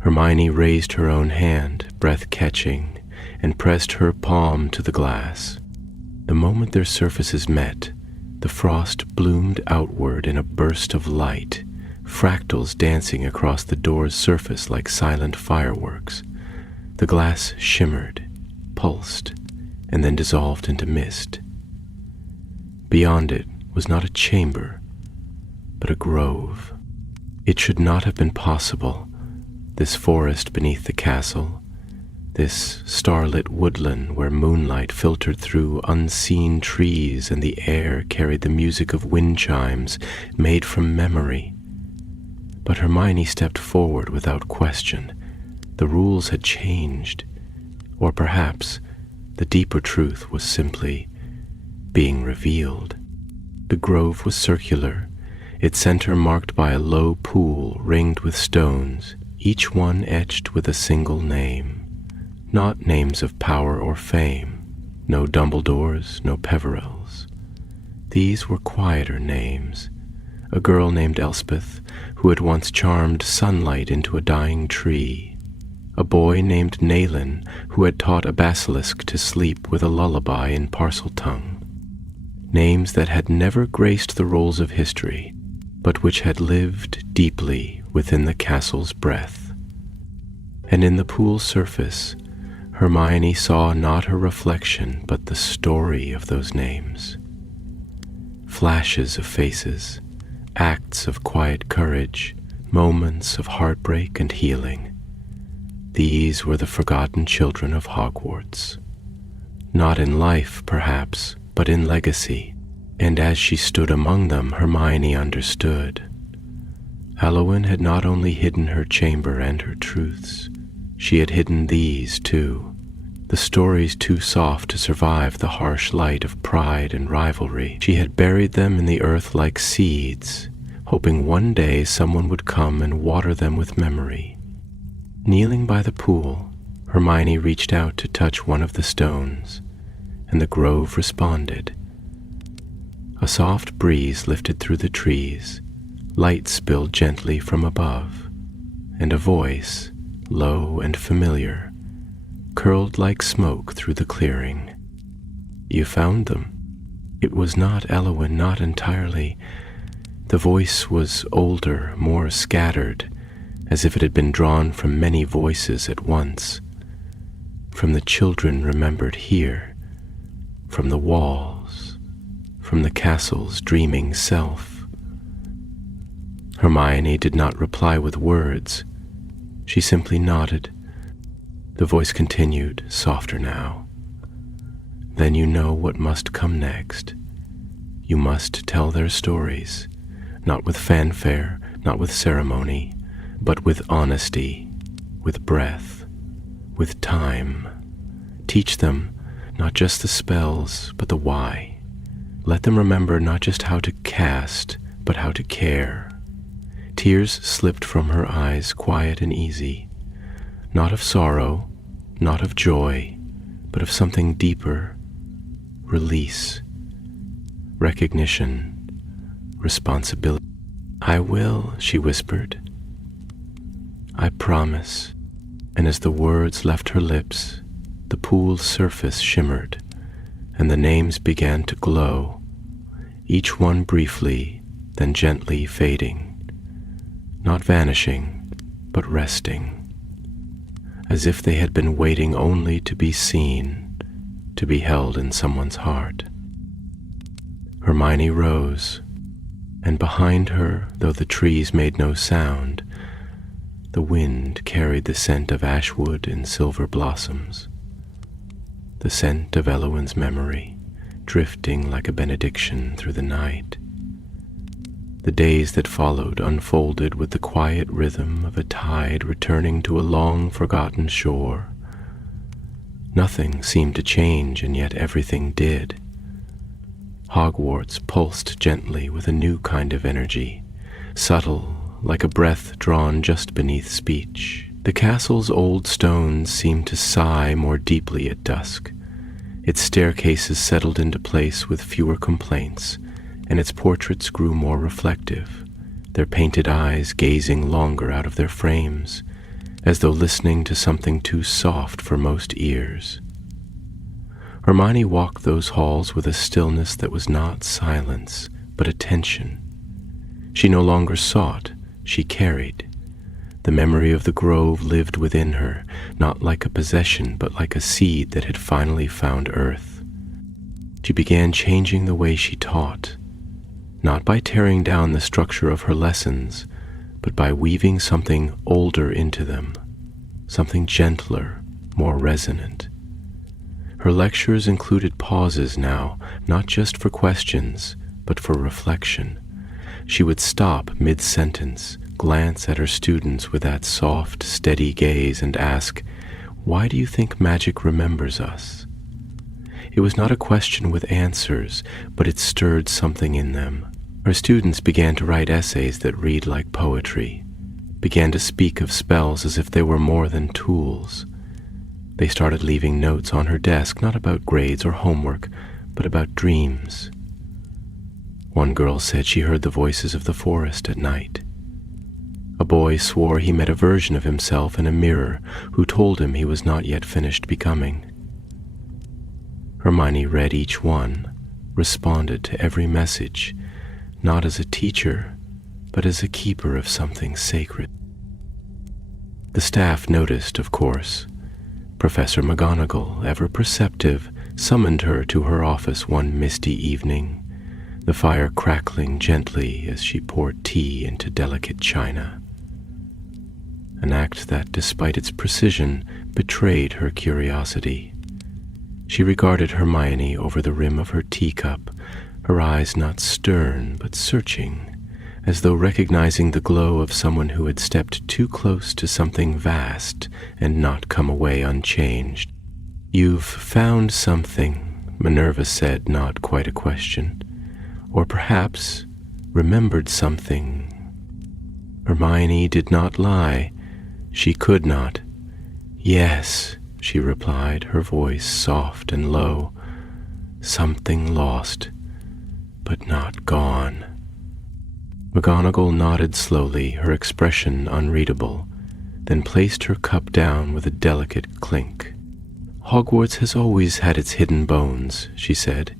Hermione raised her own hand, breath-catching, and pressed her palm to the glass. The moment their surfaces met, the frost bloomed outward in a burst of light, fractals dancing across the door's surface like silent fireworks. The glass shimmered, pulsed, and then dissolved into mist. Beyond it was not a chamber, but a grove. It should not have been possible, this forest beneath the castle, this starlit woodland where moonlight filtered through unseen trees and the air carried the music of wind chimes made from memory. But Hermione stepped forward without question. The rules had changed, or perhaps the deeper truth was simply being revealed. The grove was circular, its center marked by a low pool ringed with stones, each one etched with a single name. Not names of power or fame, no Dumbledores, no Peverells. These were quieter names. A girl named Elspeth, who had once charmed sunlight into a dying tree. A boy named Naylan, who had taught a basilisk to sleep with a lullaby in Parseltongue. Names that had never graced the rolls of history, but which had lived deeply within the castle's breath. And in the pool's surface, Hermione saw not her reflection, but the story of those names. Flashes of faces, acts of quiet courage, moments of heartbreak and healing. These were the forgotten children of Hogwarts. Not in life, perhaps, but in legacy. And as she stood among them, Hermione understood. Elowen had not only hidden her chamber and her truths, she had hidden these too, the stories too soft to survive the harsh light of pride and rivalry. She had buried them in the earth like seeds, hoping one day someone would come and water them with memory. Kneeling by the pool, Hermione reached out to touch one of the stones, and the grove responded. A soft breeze lifted through the trees, light spilled gently from above, and a voice, low and familiar, curled like smoke through the clearing. You found them. It was not Elowen, not entirely. The voice was older, more scattered, as if it had been drawn from many voices at once, from the children remembered here, from the walls, from the castle's dreaming self. Hermione did not reply with words. She simply nodded. The voice continued, softer now. Then you know what must come next. You must tell their stories, not with fanfare, not with ceremony, but with honesty, with breath, with time. Teach them not just the spells, but the why. Let them remember not just how to cast, but how to care. Tears slipped from her eyes, quiet and easy, not of sorrow, not of joy, but of something deeper. Release, recognition, responsibility. I will, she whispered. I promise. And as the words left her lips, the pool's surface shimmered, and the names began to glow, each one briefly, then gently fading, not vanishing, but resting, as if they had been waiting only to be seen, to be held in someone's heart. Hermione rose, and behind her, though the trees made no sound, the wind carried the scent of ashwood and silver blossoms, the scent of Elowen's memory, drifting like a benediction through the night. The days that followed unfolded with the quiet rhythm of a tide returning to a long-forgotten shore. Nothing seemed to change, and yet everything did. Hogwarts pulsed gently with a new kind of energy, subtle, like a breath drawn just beneath speech. The castle's old stones seemed to sigh more deeply at dusk. Its staircases settled into place with fewer complaints, and its portraits grew more reflective, their painted eyes gazing longer out of their frames, as though listening to something too soft for most ears. Hermione walked those halls with a stillness that was not silence, but attention. She no longer sought, she carried. The memory of the grove lived within her, not like a possession, but like a seed that had finally found earth. She began changing the way she taught, not by tearing down the structure of her lessons, but by weaving something older into them, something gentler, more resonant. Her lectures included pauses now, not just for questions, but for reflection. She would stop mid-sentence, glance at her students with that soft, steady gaze, and ask, "Why do you think magic remembers us?" It was not a question with answers, but it stirred something in them. Her students began to write essays that read like poetry, began to speak of spells as if they were more than tools. They started leaving notes on her desk, not about grades or homework, but about dreams. One girl said she heard the voices of the forest at night. A boy swore he met a version of himself in a mirror who told him he was not yet finished becoming. Hermione read each one, responded to every message, not as a teacher, but as a keeper of something sacred. The staff noticed, of course. Professor McGonagall, ever perceptive, summoned her to her office one misty evening, the fire crackling gently as she poured tea into delicate china. An act that, despite its precision, betrayed her curiosity. She regarded Hermione over the rim of her teacup, her eyes not stern but searching, as though recognizing the glow of someone who had stepped too close to something vast and not come away unchanged. "You've found something," Minerva said, not quite a question. "Or perhaps remembered something." Hermione did not lie. She could not. "Yes," she replied, her voice soft and low. "Something lost, but not gone." McGonagall nodded slowly, her expression unreadable, then placed her cup down with a delicate clink. "Hogwarts has always had its hidden bones," she said.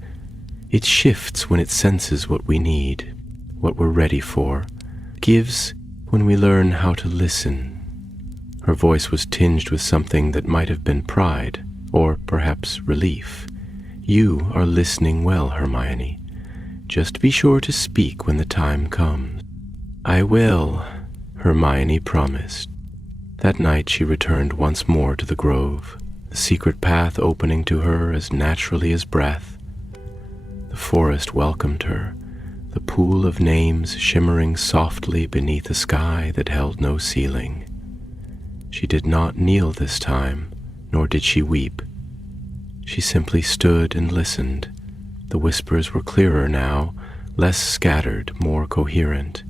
"It shifts when it senses what we need, what we're ready for. Gives when we learn how to listen." Her voice was tinged with something that might have been pride, or perhaps relief. "You are listening well, Hermione. Just be sure to speak when the time comes." "I will," Hermione promised. That night she returned once more to the grove, the secret path opening to her as naturally as breath. The forest welcomed her, the pool of names shimmering softly beneath a sky that held no ceiling. She did not kneel this time, nor did she weep. She simply stood and listened. The whispers were clearer now, less scattered, more coherent.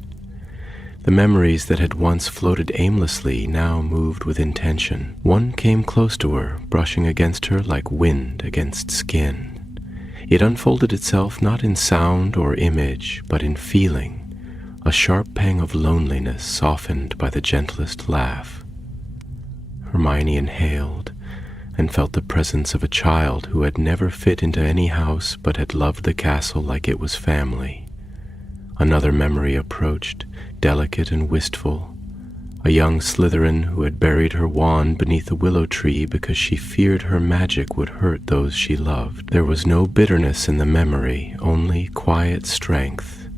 The memories that had once floated aimlessly now moved with intention. One came close to her, brushing against her like wind against skin. It unfolded itself not in sound or image, but in feeling, a sharp pang of loneliness softened by the gentlest laugh. Hermione inhaled and felt the presence of a child who had never fit into any house but had loved the castle like it was family. Another memory approached, delicate and wistful. A young Slytherin who had buried her wand beneath a willow tree because she feared her magic would hurt those she loved. There was no bitterness in the memory, only quiet strength.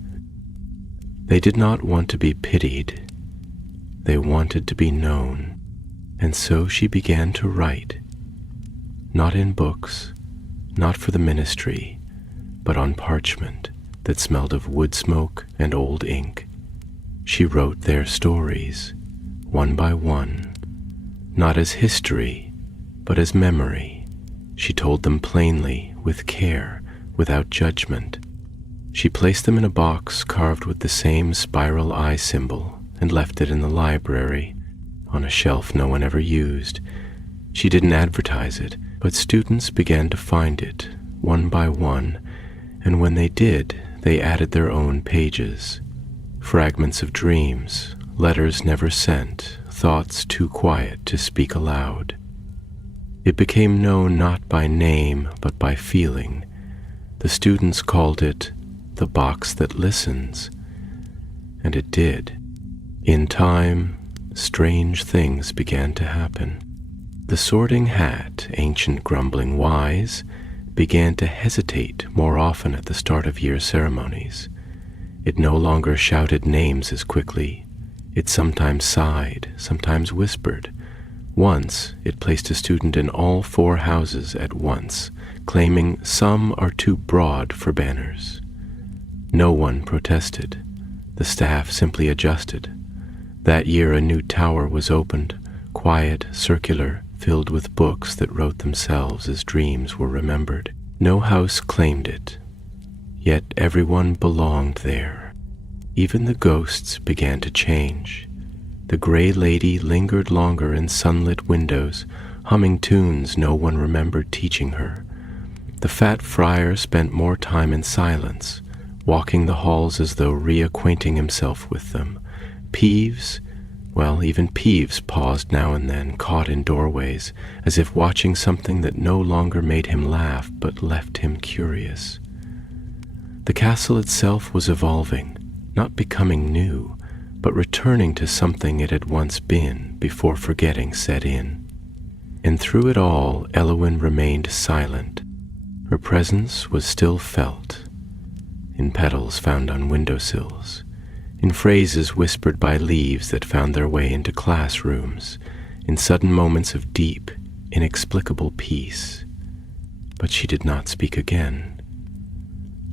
They did not want to be pitied. They wanted to be known. And so she began to write. Not in books, not for the ministry, but on parchment that smelled of wood smoke and old ink. She wrote their stories, one by one, not as history, but as memory. She told them plainly, with care, without judgment. She placed them in a box carved with the same spiral eye symbol and left it in the library, on a shelf no one ever used. She didn't advertise it, but students began to find it, one by one, and when they did, they added their own pages. Fragments of dreams, letters never sent, thoughts too quiet to speak aloud. It became known not by name, but by feeling. The students called it the box that listens, and it did. In time, strange things began to happen. The Sorting Hat, ancient grumbling wise, began to hesitate more often at the start of year ceremonies. It no longer shouted names as quickly. It sometimes sighed, sometimes whispered. Once, it placed a student in all 4 houses at once, claiming some are too broad for banners. No one protested. The staff simply adjusted. That year a new tower was opened, quiet, circular, filled with books that wrote themselves as dreams were remembered. No house claimed it, yet everyone belonged there. Even the ghosts began to change. The gray lady lingered longer in sunlit windows, humming tunes no one remembered teaching her. The fat friar spent more time in silence, walking the halls as though reacquainting himself with them. Peeves, well, even Peeves paused now and then, caught in doorways, as if watching something that no longer made him laugh but left him curious. The castle itself was evolving, not becoming new, but returning to something it had once been before forgetting set in. And through it all, Elowyn remained silent. Her presence was still felt, in petals found on windowsills, in phrases whispered by leaves that found their way into classrooms, in sudden moments of deep, inexplicable peace. But she did not speak again.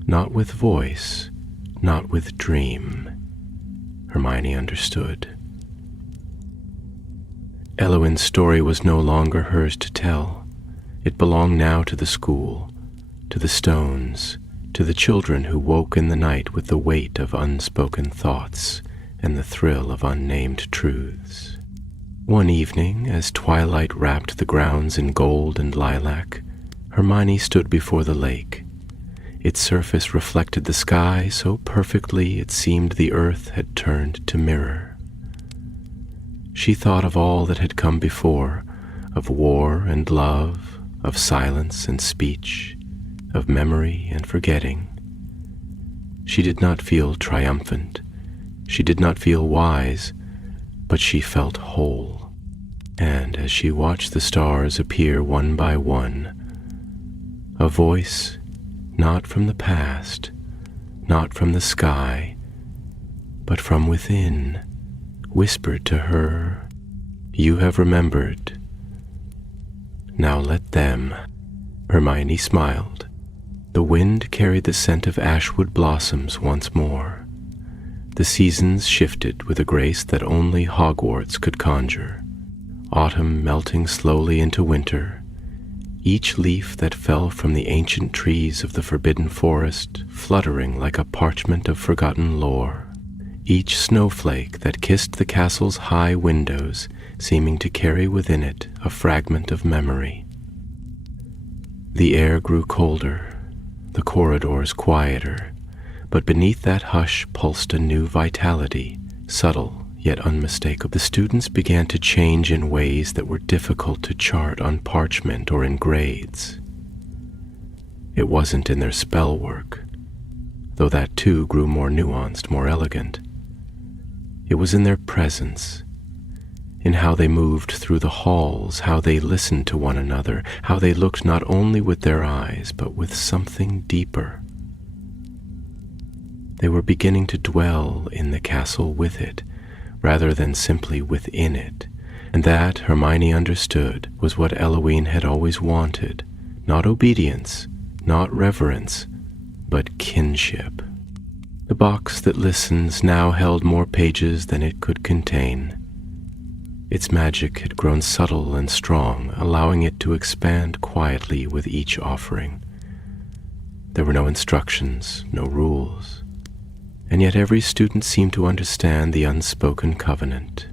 Not with voice, not with dream. Hermione understood. Elowyn's story was no longer hers to tell. It belonged now to the school, to the stones, to the children who woke in the night with the weight of unspoken thoughts and the thrill of unnamed truths. One evening, as twilight wrapped the grounds in gold and lilac, Hermione stood before the lake. Its surface reflected the sky so perfectly it seemed the earth had turned to mirror. She thought of all that had come before, of war and love, of silence and speech, of memory and forgetting. She did not feel triumphant. She did not feel wise, but she felt whole. And as she watched the stars appear one by one, a voice, not from the past, not from the sky, but from within, whispered to her, You have remembered. Now let them. Hermione smiled. The wind carried the scent of ashwood blossoms once more. The seasons shifted with a grace that only Hogwarts could conjure. Autumn melting slowly into winter, each leaf that fell from the ancient trees of the forbidden forest fluttering like a parchment of forgotten lore. Each snowflake that kissed the castle's high windows seeming to carry within it a fragment of memory. The air grew colder, the corridors quieter, but beneath that hush pulsed a new vitality, subtle yet unmistakable. The students began to change in ways that were difficult to chart on parchment or in grades. It wasn't in their spell work, though that too grew more nuanced, more elegant. It was in their presence, in how they moved through the halls, how they listened to one another, how they looked not only with their eyes, but with something deeper. They were beginning to dwell in the castle with it, rather than simply within it, and that, Hermione understood, was what Eowyn had always wanted, not obedience, not reverence, but kinship. The box that listens now held more pages than it could contain. Its magic had grown subtle and strong, allowing it to expand quietly with each offering. There were no instructions, no rules, and yet every student seemed to understand the unspoken covenant.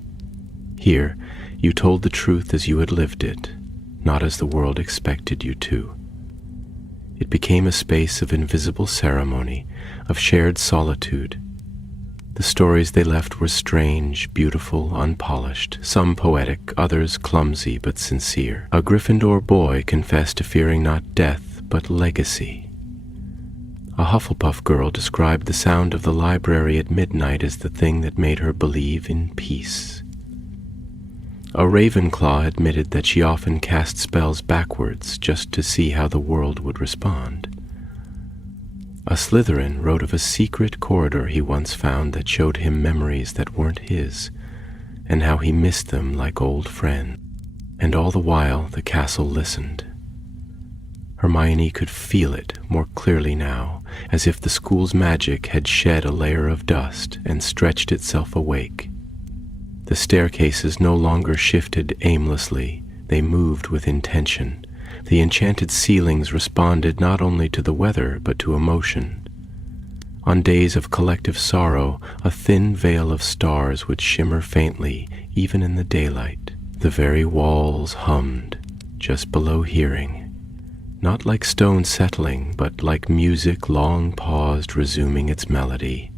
Here, you told the truth as you had lived it, not as the world expected you to. It became a space of invisible ceremony, of shared solitude. The stories they left were strange, beautiful, unpolished, some poetic, others clumsy but sincere. A Gryffindor boy confessed to fearing not death, but legacy. A Hufflepuff girl described the sound of the library at midnight as the thing that made her believe in peace. A Ravenclaw admitted that she often cast spells backwards just to see how the world would respond. A Slytherin wrote of a secret corridor he once found that showed him memories that weren't his, and how he missed them like old friends. And all the while the castle listened. Hermione could feel it more clearly now, as if the school's magic had shed a layer of dust and stretched itself awake. The staircases no longer shifted aimlessly, they moved with intention. The enchanted ceilings responded not only to the weather, but to emotion. On days of collective sorrow, a thin veil of stars would shimmer faintly, even in the daylight. The very walls hummed, just below hearing. Not like stone settling, but like music long paused resuming its melody.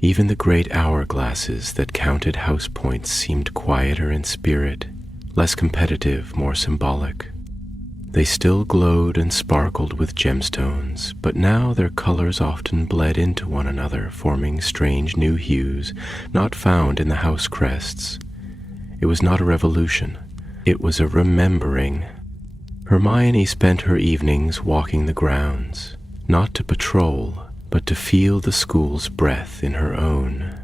Even the great hourglasses that counted house points seemed quieter in spirit, less competitive, more symbolic. They still glowed and sparkled with gemstones, but now their colors often bled into one another, forming strange new hues not found in the house crests. It was not a revolution. It was a remembering. Hermione spent her evenings walking the grounds, not to patrol, but to feel the school's breath in her own.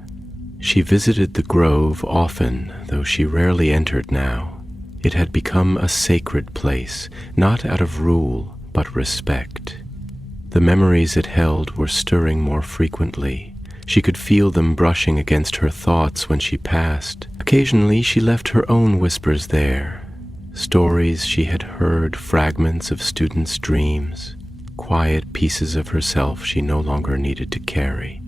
She visited the grove often, though she rarely entered now. It had become a sacred place, not out of rule, but respect. The memories it held were stirring more frequently. She could feel them brushing against her thoughts when she passed. Occasionally she left her own whispers there, stories she had heard, fragments of students' dreams, quiet pieces of herself she no longer needed to carry.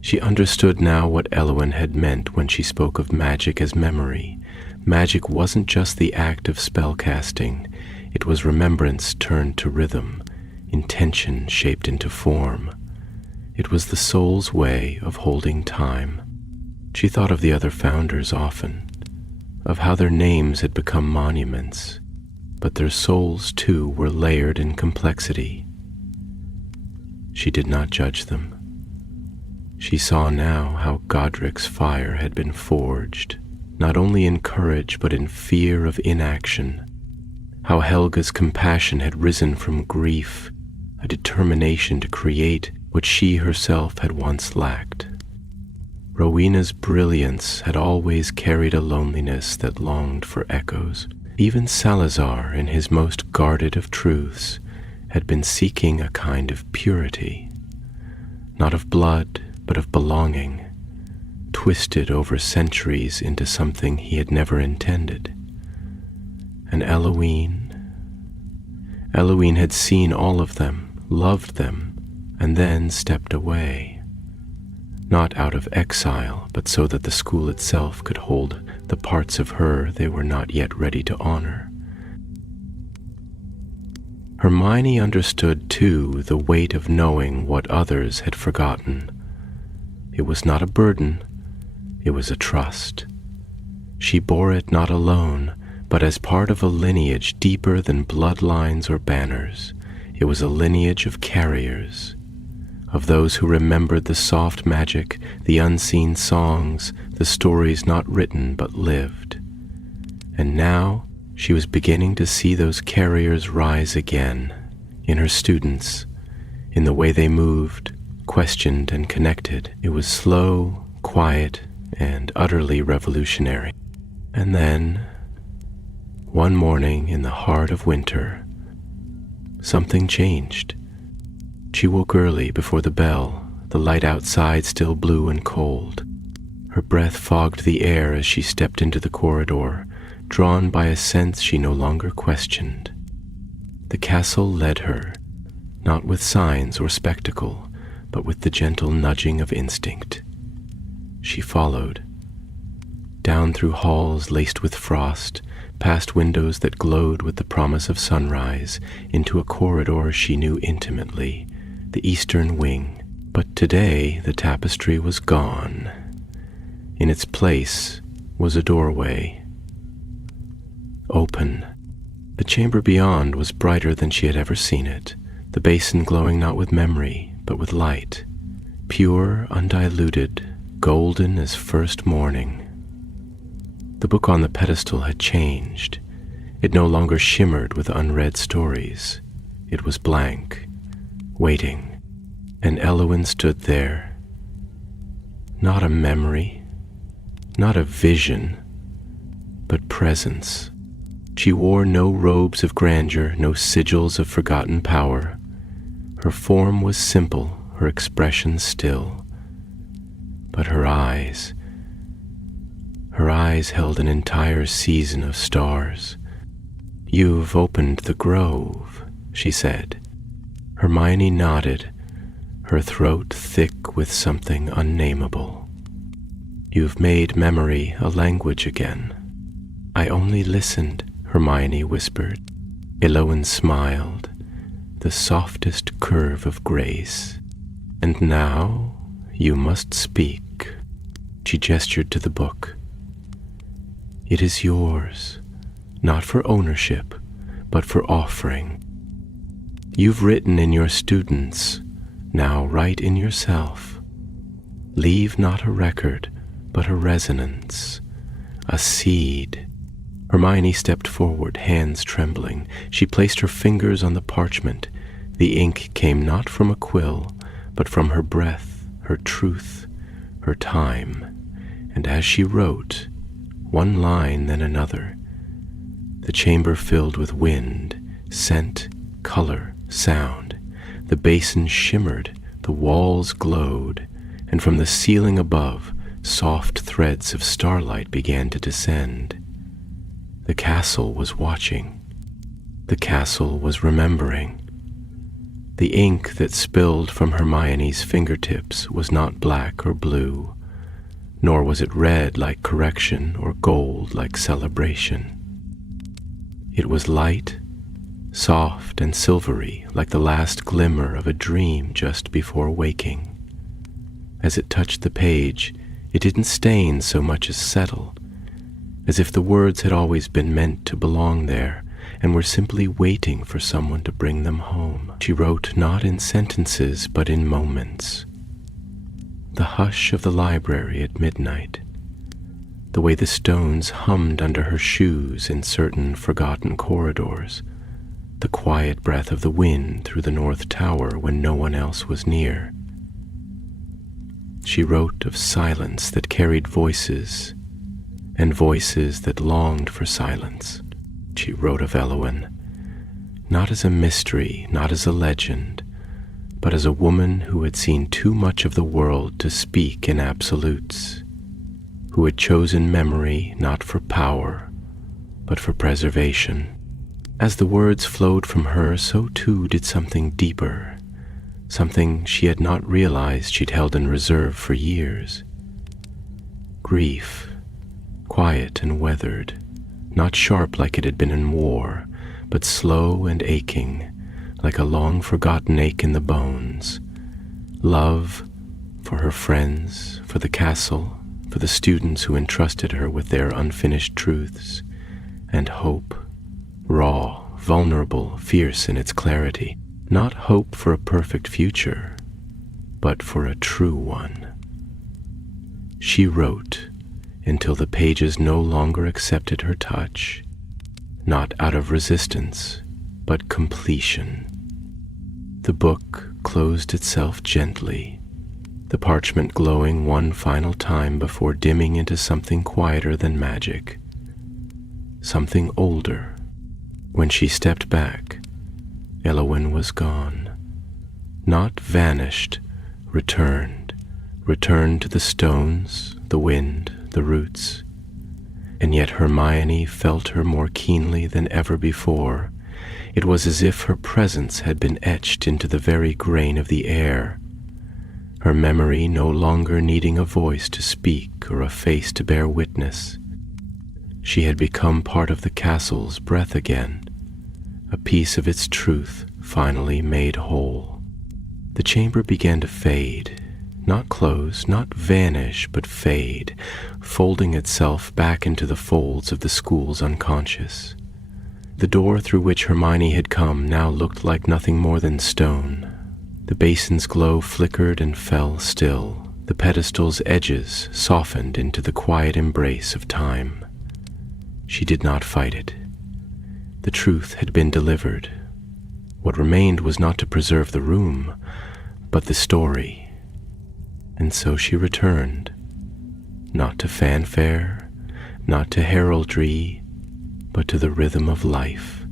She understood now what Eowyn had meant when she spoke of magic as memory. Magic wasn't just the act of spellcasting, it was remembrance turned to rhythm, intention shaped into form. It was the soul's way of holding time. She thought of the other founders often, of how their names had become monuments, but their souls too were layered in complexity. She did not judge them. She saw now how Godric's fire had been forged, not only in courage but in fear of inaction, how Helga's compassion had risen from grief, a determination to create what she herself had once lacked. Rowena's brilliance had always carried a loneliness that longed for echoes. Even Salazar, in his most guarded of truths, had been seeking a kind of purity, not of blood, but of belonging, twisted over centuries into something he had never intended. And Eloine had seen all of them, loved them, and then stepped away. Not out of exile, but so that the school itself could hold the parts of her they were not yet ready to honor. Hermione understood, too, the weight of knowing what others had forgotten. It was not a burden, it was a trust. She bore it not alone, but as part of a lineage deeper than bloodlines or banners. It was a lineage of carriers, of those who remembered the soft magic, the unseen songs, the stories not written but lived. And now she was beginning to see those carriers rise again, in her students, in the way they moved, questioned, and connected. It was slow, quiet, and utterly revolutionary. And then, one morning in the heart of winter, something changed. She woke early before the bell, the light outside still blue and cold. Her breath fogged the air as she stepped into the corridor, drawn by a sense she no longer questioned. The castle led her, not with signs or spectacle, but with the gentle nudging of instinct. She followed, down through halls laced with frost, past windows that glowed with the promise of sunrise, into a corridor she knew intimately, the eastern wing. But today the tapestry was gone. In its place was a doorway, open. The chamber beyond was brighter than she had ever seen it, the basin glowing not with memory, but with light, pure, undiluted, golden as first morning. The book on the pedestal had changed. It no longer shimmered with unread stories. It was blank, waiting, and Eloine stood there. Not a memory, not a vision, but presence. She wore no robes of grandeur, no sigils of forgotten power. Her form was simple, her expression still. But her eyes held an entire season of stars. "You've opened the grove," she said. Hermione nodded, her throat thick with something unnameable. "You've made memory a language again." "I only listened," Hermione whispered. Eloine smiled, the softest curve of grace. "And now you must speak." She gestured to the book. "It is yours, not for ownership, but for offering. You've written in your students, now write in yourself. Leave not a record, but a resonance, a seed." Hermione stepped forward, hands trembling. She placed her fingers on the parchment. The ink came not from a quill, but from her breath, her truth, her time. And as she wrote, one line then another, the chamber filled with wind, scent, color, sound. The basin shimmered, the walls glowed, and from the ceiling above, soft threads of starlight began to descend. The castle was watching. The castle was remembering. The ink that spilled from Hermione's fingertips was not black or blue, nor was it red like correction or gold like celebration. It was light, soft and silvery, like the last glimmer of a dream just before waking. As it touched the page, it didn't stain so much as settle, as if the words had always been meant to belong there and were simply waiting for someone to bring them home. She wrote not in sentences, but in moments. The hush of the library at midnight, the way the stones hummed under her shoes in certain forgotten corridors, the quiet breath of the wind through the north tower when no one else was near. She wrote of silence that carried voices, and voices that longed for silence. She wrote of Elowen, not as a mystery, not as a legend, but as a woman who had seen too much of the world to speak in absolutes, who had chosen memory not for power, but for preservation. As the words flowed from her, so too did something deeper, something she had not realized she'd held in reserve for years. Grief, quiet and weathered, not sharp like it had been in war, but slow and aching, like a long-forgotten ache in the bones. Love for her friends, for the castle, for the students who entrusted her with their unfinished truths, and hope, raw, vulnerable, fierce in its clarity. Not hope for a perfect future, but for a true one. She wrote until the pages no longer accepted her touch, not out of resistance, but completion. The book closed itself gently, the parchment glowing one final time before dimming into something quieter than magic, something older. When she stepped back, Elowen was gone, not vanished, returned to the stones, the wind, the roots, and yet Hermione felt her more keenly than ever before. It was as if her presence had been etched into the very grain of the air, her memory no longer needing a voice to speak or a face to bear witness. She had become part of the castle's breath again, a piece of its truth finally made whole. The chamber began to fade, not close, not vanish, but fade, folding itself back into the folds of the school's unconscious. The door through which Hermione had come now looked like nothing more than stone. The basin's glow flickered and fell still. The pedestal's edges softened into the quiet embrace of time. She did not fight it. The truth had been delivered. What remained was not to preserve the room, but the story. And so she returned, not to fanfare, not to heraldry, but to the rhythm of life.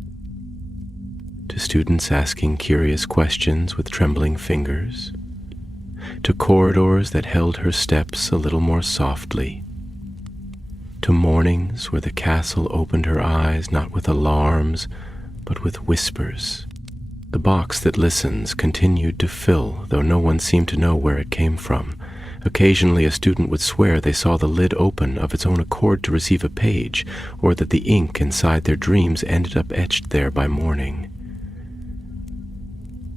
To students asking curious questions with trembling fingers, to corridors that held her steps a little more softly, to mornings where the castle opened her eyes not with alarms, but with whispers. The box that listens continued to fill, though no one seemed to know where it came from. Occasionally a student would swear they saw the lid open of its own accord to receive a page, or that the ink inside their dreams ended up etched there by morning.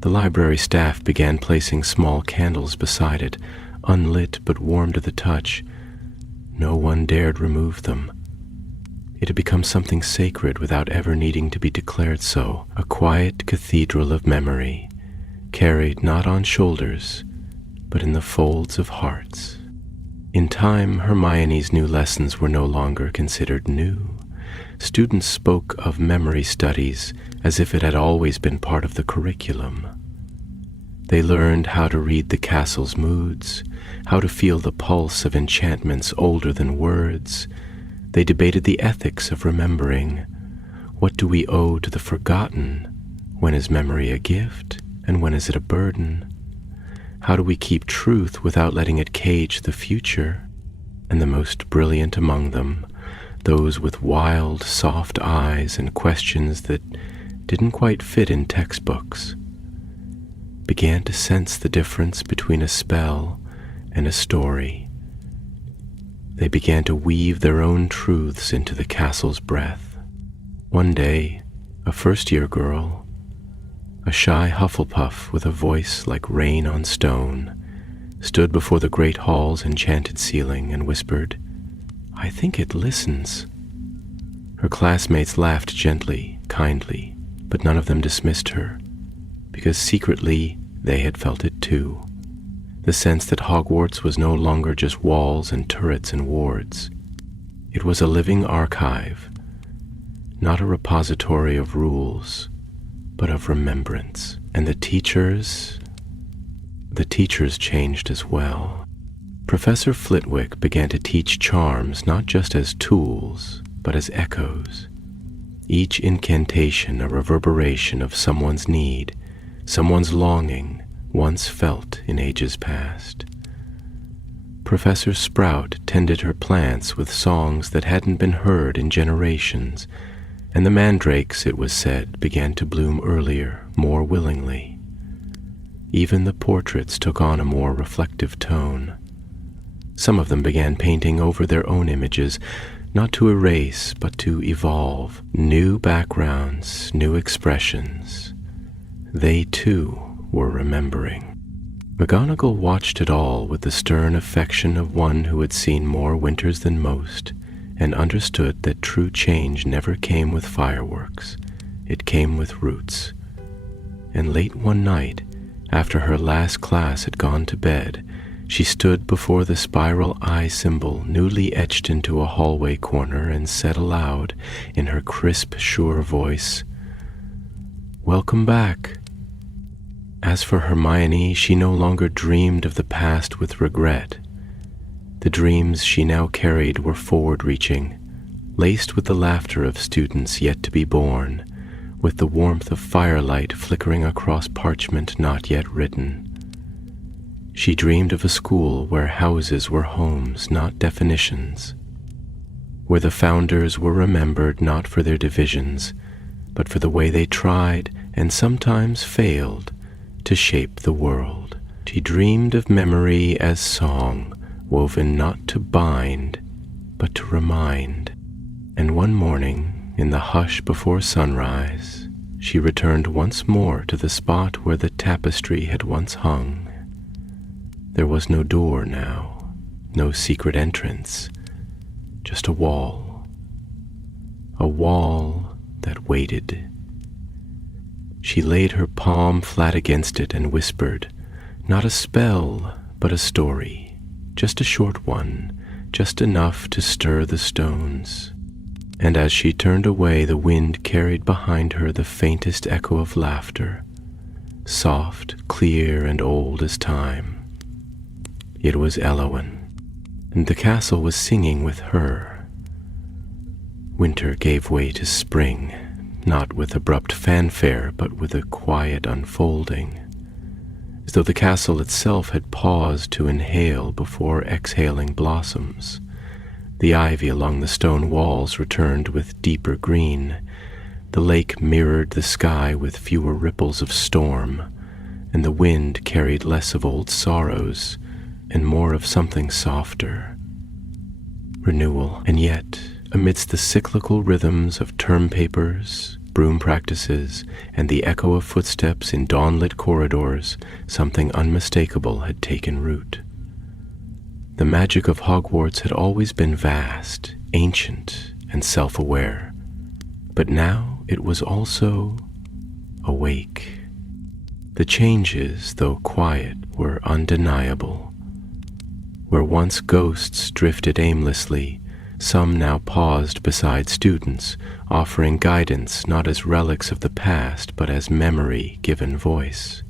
The library staff began placing small candles beside it, unlit but warm to the touch. No one dared remove them. It had become something sacred without ever needing to be declared so, a quiet cathedral of memory, carried not on shoulders, but in the folds of hearts. In time, Hermione's new lessons were no longer considered new. Students spoke of memory studies as if it had always been part of the curriculum. They learned how to read the castle's moods, how to feel the pulse of enchantments older than words. They debated the ethics of remembering. What do we owe to the forgotten? When is memory a gift, and when is it a burden? How do we keep truth without letting it cage the future? And the most brilliant among them, those with wild, soft eyes and questions that didn't quite fit in textbooks, began to sense the difference between a spell and a story. They began to weave their own truths into the castle's breath. One day, a first-year girl, a shy Hufflepuff with a voice like rain on stone, stood before the great hall's enchanted ceiling and whispered, "I think it listens." Her classmates laughed gently, kindly, but none of them dismissed her, because secretly they had felt it too. The sense that Hogwarts was no longer just walls and turrets and wards. It was a living archive, not a repository of rules, but of remembrance. And the teachers changed as well. Professor Flitwick began to teach charms not just as tools, but as echoes. Each incantation a reverberation of someone's need, someone's longing, once felt in ages past. Professor Sprout tended her plants with songs that hadn't been heard in generations, and the mandrakes, it was said, began to bloom earlier, more willingly. Even the portraits took on a more reflective tone. Some of them began painting over their own images, not to erase, but to evolve. New backgrounds, new expressions. They, too, were remembering. McGonagall watched it all with the stern affection of one who had seen more winters than most, and understood that true change never came with fireworks. It came with roots. And late one night, after her last class had gone to bed, she stood before the spiral eye symbol newly etched into a hallway corner and said aloud, in her crisp, sure voice, "Welcome back." As for Hermione, she no longer dreamed of the past with regret. The dreams she now carried were forward-reaching, laced with the laughter of students yet to be born, with the warmth of firelight flickering across parchment not yet written. She dreamed of a school where houses were homes, not definitions, where the founders were remembered not for their divisions, but for the way they tried, and sometimes failed, to shape the world. She dreamed of memory as song, woven not to bind, but to remind. And one morning, in the hush before sunrise, she returned once more to the spot where the tapestry had once hung. There was no door now, no secret entrance, just a wall that waited. She laid her palm flat against it and whispered, not a spell, but a story, just a short one, just enough to stir the stones. And as she turned away, the wind carried behind her the faintest echo of laughter, soft, clear, and old as time. It was Eowyn, and the castle was singing with her. Winter gave way to spring, not with abrupt fanfare, but with a quiet unfolding, as though the castle itself had paused to inhale before exhaling blossoms. The ivy along the stone walls returned with deeper green. The lake mirrored the sky with fewer ripples of storm, and the wind carried less of old sorrows and more of something softer. Renewal. And yet, amidst the cyclical rhythms of term papers, broom practices, and the echo of footsteps in dawn-lit corridors, something unmistakable had taken root. The magic of Hogwarts had always been vast, ancient, and self-aware, but now it was also awake. The changes, though quiet, were undeniable. Where once ghosts drifted aimlessly, some now paused beside students, offering guidance not as relics of the past, but as memory given voice.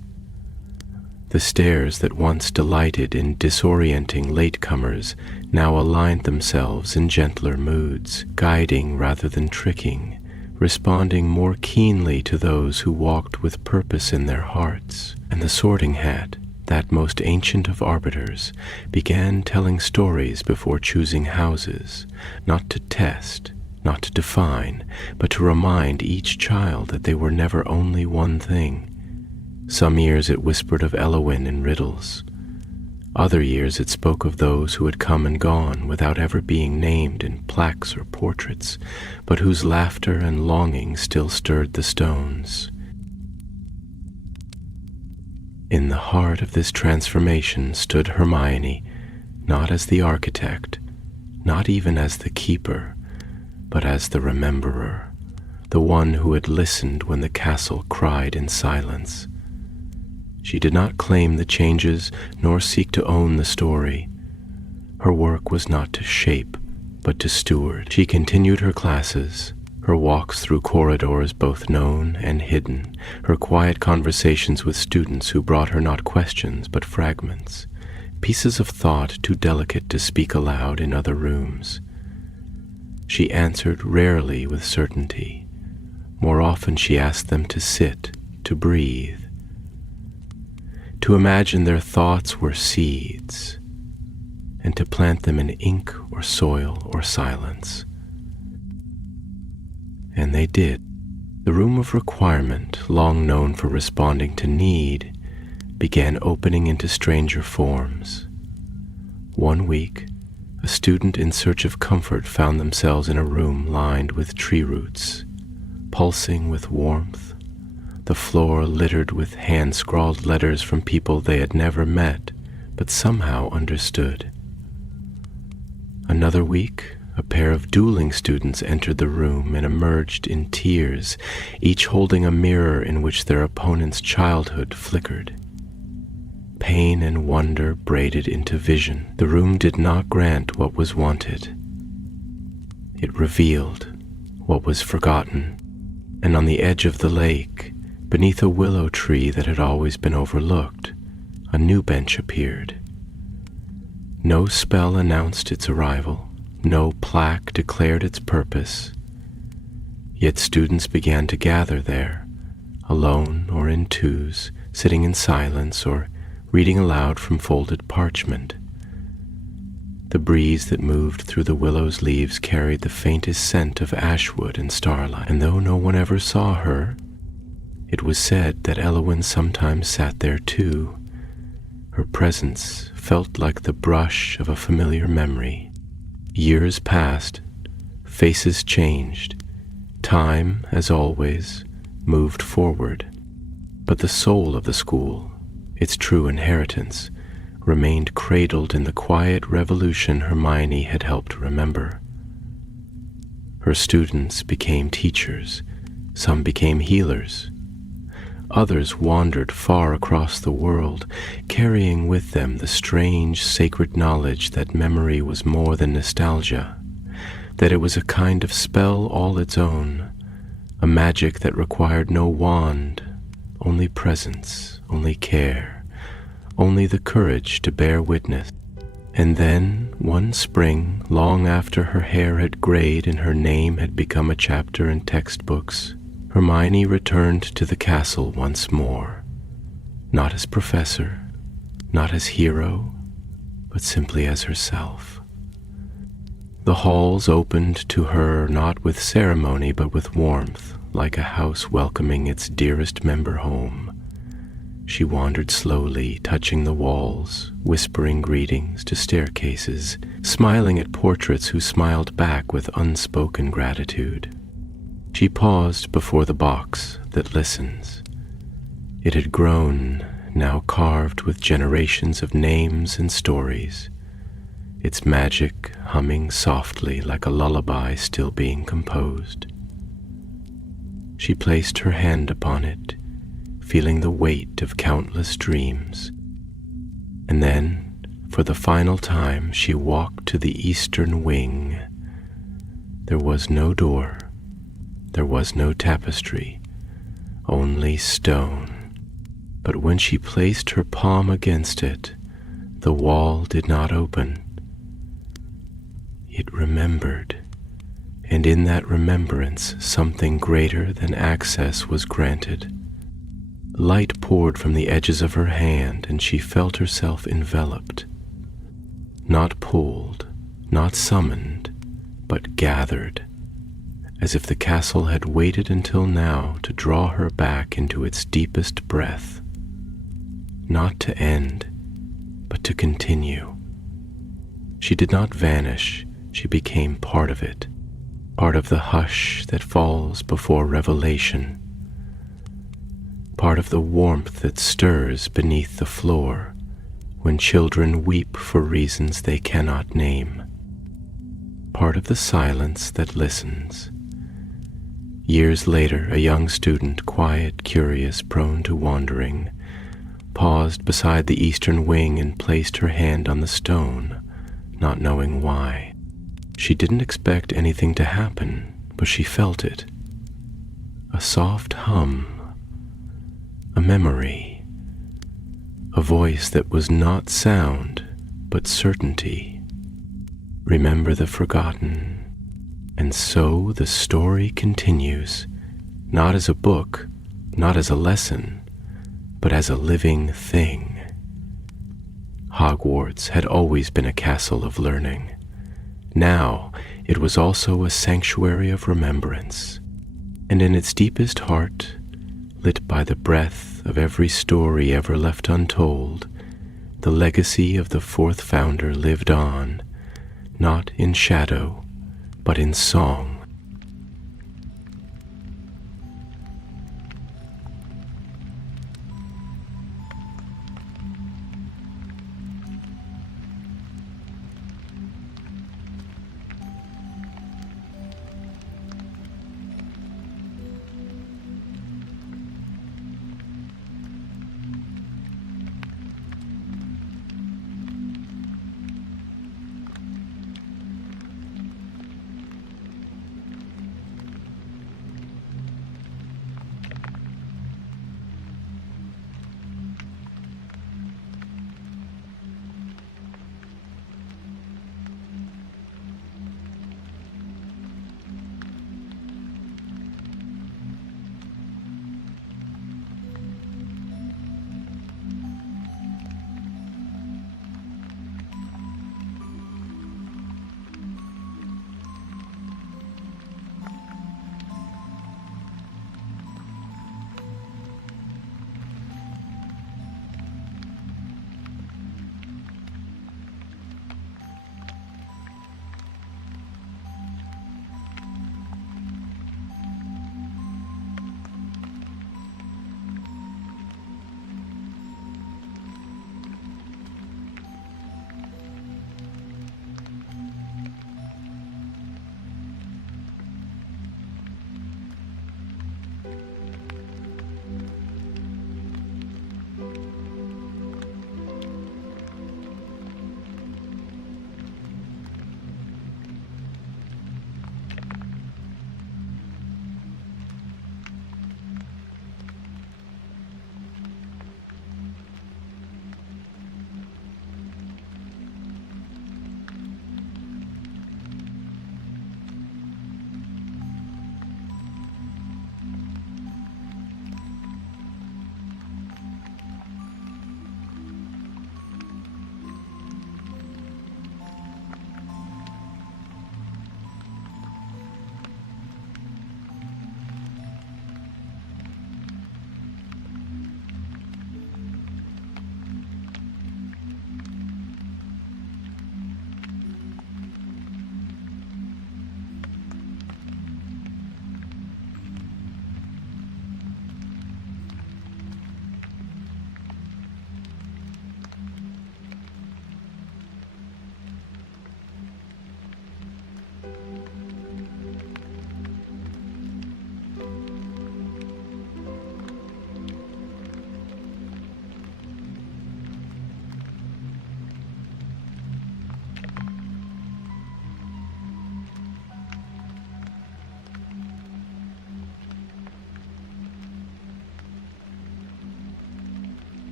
The stairs that once delighted in disorienting latecomers now aligned themselves in gentler moods, guiding rather than tricking, responding more keenly to those who walked with purpose in their hearts. And the Sorting Hat, that most ancient of arbiters, began telling stories before choosing houses, not to test, not to define, but to remind each child that they were never only one thing. Some years it whispered of Eowyn in riddles. Other years it spoke of those who had come and gone without ever being named in plaques or portraits, but whose laughter and longing still stirred the stones. In the heart of this transformation stood Hermione, not as the architect, not even as the keeper, but as the rememberer, the one who had listened when the castle cried in silence. She did not claim the changes, nor seek to own the story. Her work was not to shape, but to steward. She continued her classes, her walks through corridors both known and hidden, her quiet conversations with students who brought her not questions but fragments, pieces of thought too delicate to speak aloud in other rooms. She answered rarely with certainty. More often she asked them to sit, to breathe, to imagine their thoughts were seeds, and to plant them in ink or soil or silence. And they did. The room of requirement, long known for responding to need, began opening into stranger forms. One week, a student in search of comfort found themselves in a room lined with tree roots, pulsing with warmth, the floor littered with hand-scrawled letters from people they had never met but somehow understood. Another week, a pair of dueling students entered the room and emerged in tears, each holding a mirror in which their opponent's childhood flickered. Pain and wonder braided into vision. The room did not grant what was wanted. It revealed what was forgotten, and on the edge of the lake, beneath a willow tree that had always been overlooked, a new bench appeared. No spell announced its arrival. No plaque declared its purpose. Yet students began to gather there, alone or in twos, sitting in silence or reading aloud from folded parchment. The breeze that moved through the willow's leaves carried the faintest scent of ashwood and starlight, and though no one ever saw her, it was said that Elowen sometimes sat there too. Her presence felt like the brush of a familiar memory. Years passed, faces changed, time, as always, moved forward, but the soul of the school, its true inheritance, remained cradled in the quiet revolution Hermione had helped remember. Her students became teachers, some became healers. Others wandered far across the world, carrying with them the strange, sacred knowledge that memory was more than nostalgia, that it was a kind of spell all its own, a magic that required no wand, only presence, only care, only the courage to bear witness. And then, one spring, long after her hair had grayed and her name had become a chapter in textbooks, Hermione returned to the castle once more, not as professor, not as hero, but simply as herself. The halls opened to her not with ceremony but with warmth, like a house welcoming its dearest member home. She wandered slowly, touching the walls, whispering greetings to staircases, smiling at portraits who smiled back with unspoken gratitude. She paused before the box that listens. It had grown, now carved with generations of names and stories, its magic humming softly like a lullaby still being composed. She placed her hand upon it, feeling the weight of countless dreams, and then, for the final time, she walked to the eastern wing. There was no door. There was no tapestry, only stone. But when she placed her palm against it, the wall did not open. It remembered, and in that remembrance something greater than access was granted. Light poured from the edges of her hand, and she felt herself enveloped, not pulled, not summoned, but gathered, as if the castle had waited until now to draw her back into its deepest breath, not to end, but to continue. She did not vanish, she became part of it, part of the hush that falls before revelation, part of the warmth that stirs beneath the floor when children weep for reasons they cannot name, part of the silence that listens. Years later, a young student, quiet, curious, prone to wandering, paused beside the eastern wing and placed her hand on the stone, not knowing why. She didn't expect anything to happen, but she felt it. A soft hum, a memory, a voice that was not sound, but certainty. Remember the forgotten. And so the story continues, not as a book, not as a lesson, but as a living thing. Hogwarts had always been a castle of learning. Now it was also a sanctuary of remembrance, and in its deepest heart, lit by the breath of every story ever left untold, the legacy of the fourth founder lived on, not in shadow, but in song.